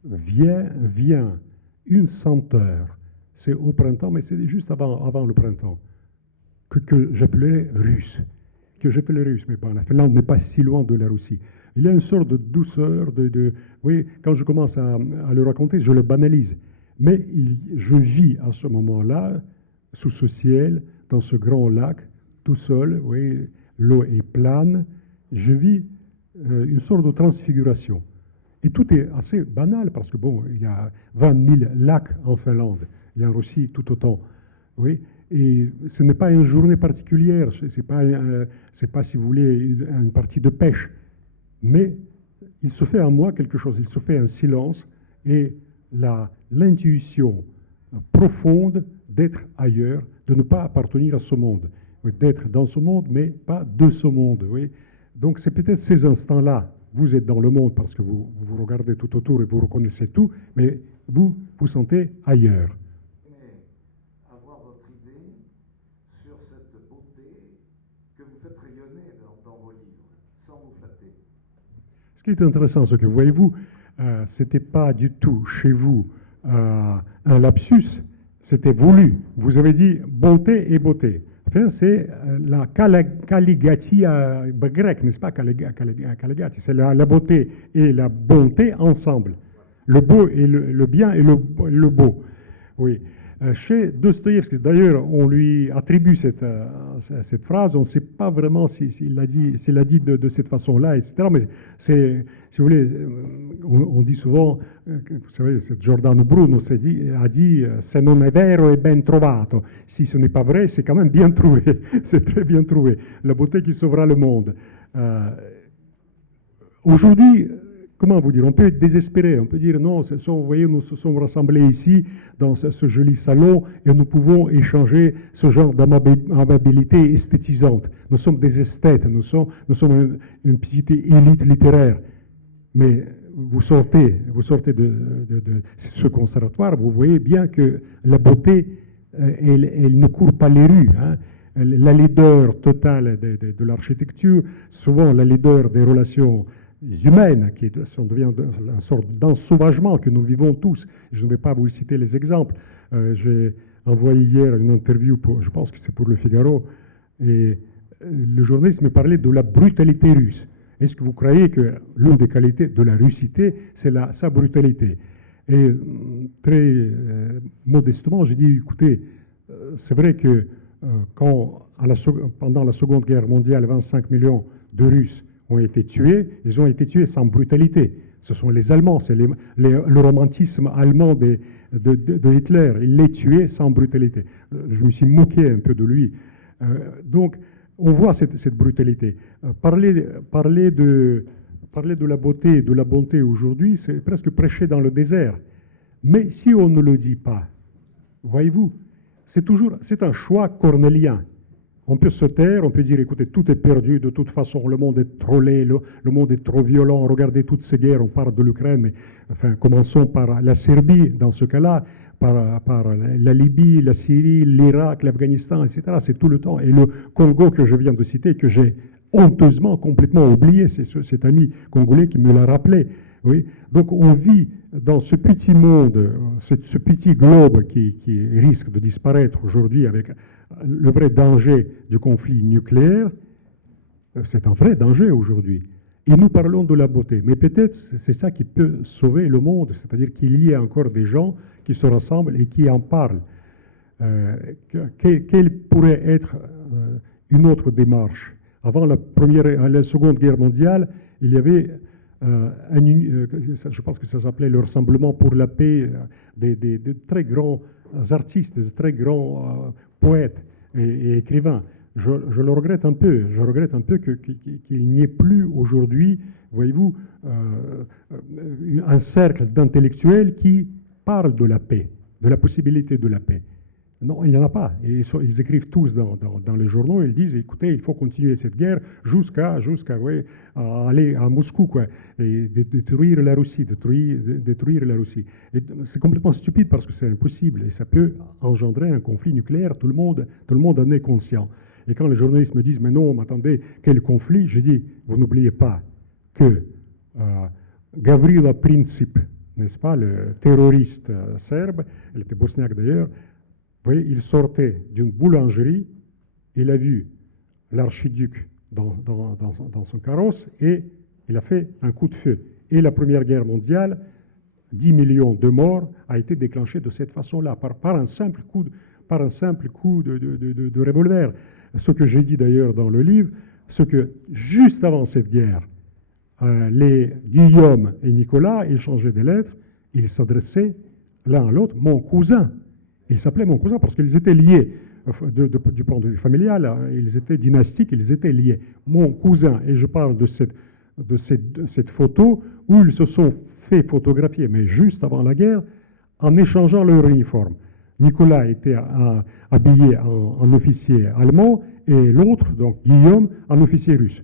vient une senteur. C'est au printemps, mais c'est juste avant le printemps, que j'appellerais russe. Mais bon, la Finlande n'est pas si loin de la Russie. Il y a une sorte de douceur, oui, quand je commence à le raconter, je le banalise. Mais je vis à ce moment-là, sous ce ciel, dans ce grand lac, tout seul, oui, l'eau est plane, je vis une sorte de transfiguration. Et tout est assez banal, parce que, bon, il y a 20 000 lacs en Finlande, il y a en Russie tout autant, oui. Et ce n'est pas une journée particulière, c'est pas, si vous voulez, une partie de pêche. Mais il se fait en moi quelque chose, il se fait un silence et l'intuition profonde d'être ailleurs, de ne pas appartenir à ce monde, d'être dans ce monde, mais pas de ce monde. Oui. Donc c'est peut-être ces instants-là. Vous êtes dans le monde parce que vous regardez tout autour et vous reconnaissez tout, mais vous vous sentez ailleurs. Avoir votre idée sur cette beauté que vous faites rayonner dans vos livres, sans vous flatter. Ce qui est intéressant, c'est que, voyez-vous, ce n'était pas du tout chez vous un lapsus, c'était voulu. Vous avez dit bonté et beauté. Enfin, c'est la caligatia grecque, n'est-ce pas, caligati, c'est la beauté et la bonté ensemble. Le beau et le bien et le beau. Oui. Chez Dostoïevski, d'ailleurs, on lui attribue cette phrase, on ne sait pas vraiment s'il l'a dit de cette façon-là, etc. Mais c'est, si vous voulez, on dit souvent, vous savez, Giordano Bruno a dit « Se non è vero è ben trovato ». Si ce n'est pas vrai, c'est quand même bien trouvé, c'est très bien trouvé. La beauté qui sauvera le monde. Aujourd'hui, comment vous dire, on peut être désespéré, on peut dire non, vous voyez, nous nous sommes rassemblés ici, dans ce joli salon, et nous pouvons échanger ce genre d'amabilité esthétisante. Nous sommes des esthètes, nous sommes une petite élite littéraire. Mais vous sortez de ce conservatoire, vous voyez bien que la beauté, elle ne court pas les rues. Hein. La laideur totale de l'architecture, souvent la laideur des relations humaines, qui devient une sorte d'ensauvagement que nous vivons tous. Je ne vais pas vous citer les exemples. J'ai envoyé hier une interview, je pense que c'est pour Le Figaro, et le journaliste me parlait de la brutalité russe. Est-ce que vous croyez que l'une des qualités de la russité, c'est sa brutalité? Et très modestement, j'ai dit, écoutez, c'est vrai que pendant la Seconde Guerre mondiale, 25 millions de Russes ont été tués, ils ont été tués sans brutalité. Ce sont les Allemands, c'est le romantisme allemand de Hitler. Il les tuait sans brutalité. Je me suis moqué un peu de lui. Donc, on voit cette brutalité. Parler de la beauté et de la bonté aujourd'hui, c'est presque prêcher dans le désert. Mais si on ne le dit pas, voyez-vous, c'est un choix cornélien. On peut se taire, on peut dire, écoutez, tout est perdu, de toute façon, le monde est trop laid, le monde est trop violent, regardez toutes ces guerres, on parle de l'Ukraine, mais enfin, commençons par la Serbie, dans ce cas-là, par la Libye, la Syrie, l'Irak, l'Afghanistan, etc. C'est tout le temps. Et le Congo que je viens de citer, que j'ai honteusement, complètement oublié, c'est cet ami congolais qui me l'a rappelé. Oui. Donc on vit dans ce petit monde, ce petit globe qui risque de disparaître aujourd'hui avec le vrai danger du conflit nucléaire. C'est un vrai danger aujourd'hui. Et nous parlons de la beauté. Mais peut-être c'est ça qui peut sauver le monde, c'est-à-dire qu'il y ait encore des gens qui se rassemblent et qui en parlent. Quelle pourrait être une autre démarche? Avant la Seconde Guerre mondiale, il y avait, je pense que ça s'appelait le Rassemblement pour la paix, de très grands artistes, de très grands poètes et écrivains. Je le regrette un peu. Je regrette un peu qu'il n'y ait plus aujourd'hui, voyez-vous, un cercle d'intellectuels qui parlent de la paix, de la possibilité de la paix. Non, il n'y en a pas. Et ils écrivent tous dans les journaux, ils disent, écoutez, il faut continuer cette guerre jusqu'à aller à Moscou, quoi, et détruire la Russie, détruire la Russie. Et c'est complètement stupide parce que c'est impossible et ça peut engendrer un conflit nucléaire. Tout le monde en est conscient. Et quand les journalistes me disent, mais non, mais attendez, quel conflit? Je dis, vous n'oubliez pas que Gavrila Princip, n'est-ce pas, le terroriste serbe, il était bosniaque d'ailleurs, vous voyez, il sortait d'une boulangerie, il a vu l'archiduc dans son carrosse et il a fait un coup de feu. Et la Première Guerre mondiale, 10 millions de morts, a été déclenchée de cette façon-là, par un simple coup de revolver. Ce que j'ai dit d'ailleurs dans le livre, c'est que juste avant cette guerre, les Guillaume et Nicolas échangeaient des lettres, ils s'adressaient l'un à l'autre, mon cousin. Ils s'appelaient mon cousin parce qu'ils étaient liés du point de vue familial, ils étaient dynastiques, ils étaient liés. Mon cousin, et je parle de cette photo où ils se sont fait photographier, mais juste avant la guerre, en échangeant leur uniforme. Nicolas était habillé en officier allemand et l'autre, donc Guillaume, en officier russe.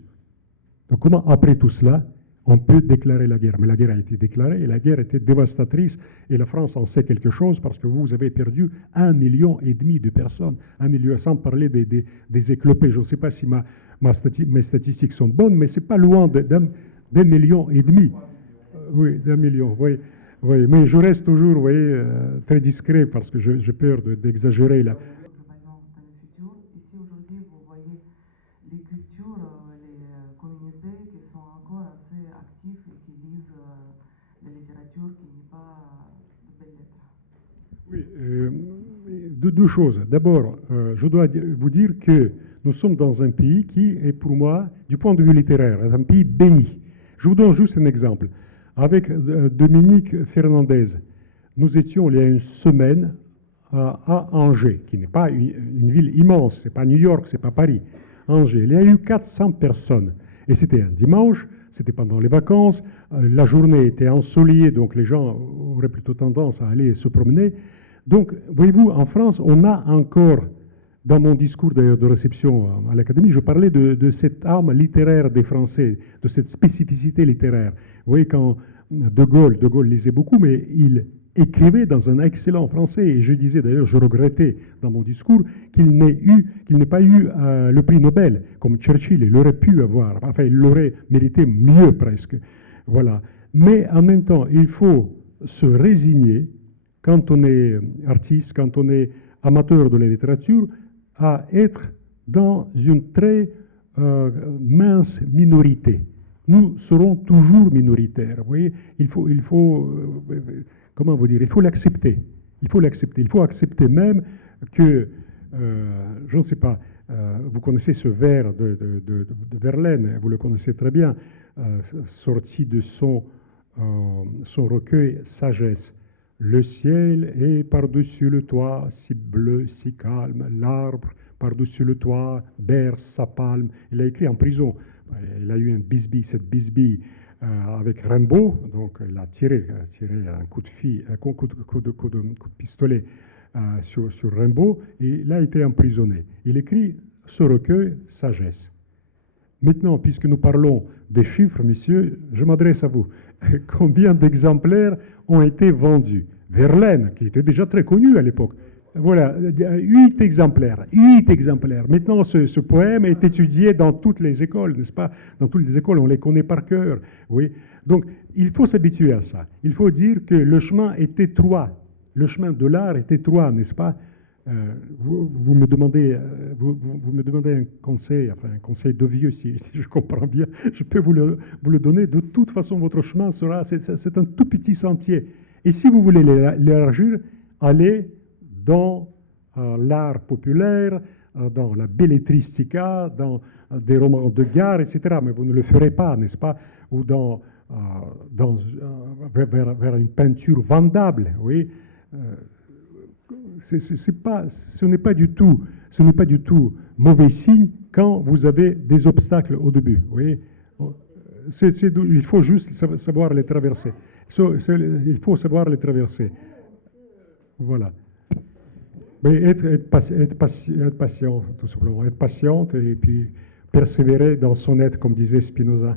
Donc comment, après tout cela, on peut déclarer la guerre? Mais la guerre a été déclarée et la guerre était dévastatrice et la France en sait quelque chose parce que vous avez perdu 1,5 million de personnes, 1 million, sans parler des éclopés. Je ne sais pas si mes statistiques sont bonnes, mais ce n'est pas loin d'1,5 million. Oui, d'1 million, oui. Oui, mais je reste toujours, vous voyez, très discret parce que j'ai peur d'exagérer là. Globalement, dans le futur, ici aujourd'hui, vous voyez les cultures, les communautés qui sont encore assez actives et qui lisent la littérature qui n'est pas de belles lettres. Oui, deux choses. D'abord, je dois vous dire que nous sommes dans un pays qui est pour moi, du point de vue littéraire, un pays béni. Je vous donne juste un exemple. Avec Dominique Fernandez, nous étions il y a une semaine à Angers, qui n'est pas une ville immense, c'est pas New York, c'est pas Paris. Angers, il y a eu 400 personnes. Et c'était un dimanche, c'était pendant les vacances, la journée était ensoleillée, donc les gens auraient plutôt tendance à aller se promener. Donc, voyez-vous, en France, on a encore, dans mon discours d'ailleurs de réception à l'Académie, je parlais de cette âme littéraire des Français, de cette spécificité littéraire. Vous voyez, quand De Gaulle lisait beaucoup, mais il écrivait dans un excellent français. Et je disais d'ailleurs, je regrettais dans mon discours qu'il n'ait pas eu le prix Nobel, comme Churchill, il aurait pu avoir, enfin, il l'aurait mérité mieux presque. Voilà. Mais en même temps, il faut se résigner, quand on est artiste, quand on est amateur de la littérature, à être dans une très mince minorité. Nous serons toujours minoritaires. Vous voyez, il faut comment vous dire, il faut l'accepter. Il faut l'accepter. Il faut accepter même que, je ne sais pas, vous connaissez ce vers de Verlaine, vous le connaissez très bien, sorti de son recueil Sagesse. Le ciel est par-dessus le toit, si bleu, si calme, l'arbre par-dessus le toit berce sa palme. Il a écrit en prison. Il a eu cette bisbille avec Rimbaud, donc il a tiré un coup de pistolet sur Rimbaud, et il a été emprisonné. Il écrit ce recueil Sagesse. Maintenant, puisque nous parlons des chiffres, messieurs, je m'adresse à vous. Combien d'exemplaires ont été vendus? Verlaine, qui était déjà très connu à l'époque, Voilà, 8 exemplaires, 8 exemplaires. Maintenant, ce poème est étudié dans toutes les écoles, n'est-ce pas? Dans toutes les écoles, on les connaît par cœur. Oui. Donc, il faut s'habituer à ça. Il faut dire que le chemin est étroit. Le chemin de l'art est étroit, n'est-ce pas? Vous me demandez un conseil, enfin un conseil de vieux, si je comprends bien. Je peux vous le donner. De toute façon, votre chemin sera, c'est un tout petit sentier. Et si vous voulez l'élargir, allez dans l'art populaire, dans la belletristica, dans des romans de gare, etc. Mais vous ne le ferez pas, n'est-ce pas? Ou vers une peinture vendable, oui. Ce n'est pas du tout mauvais signe quand vous avez des obstacles au début, oui. Il faut juste savoir les traverser. Il faut savoir les traverser. Voilà. Mais être patient, tout simplement. Être patiente et puis persévérer dans son être, comme disait Spinoza.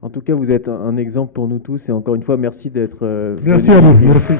En tout cas, vous êtes un exemple pour nous tous. Et encore une fois, merci d'être Merci à vous. Merci.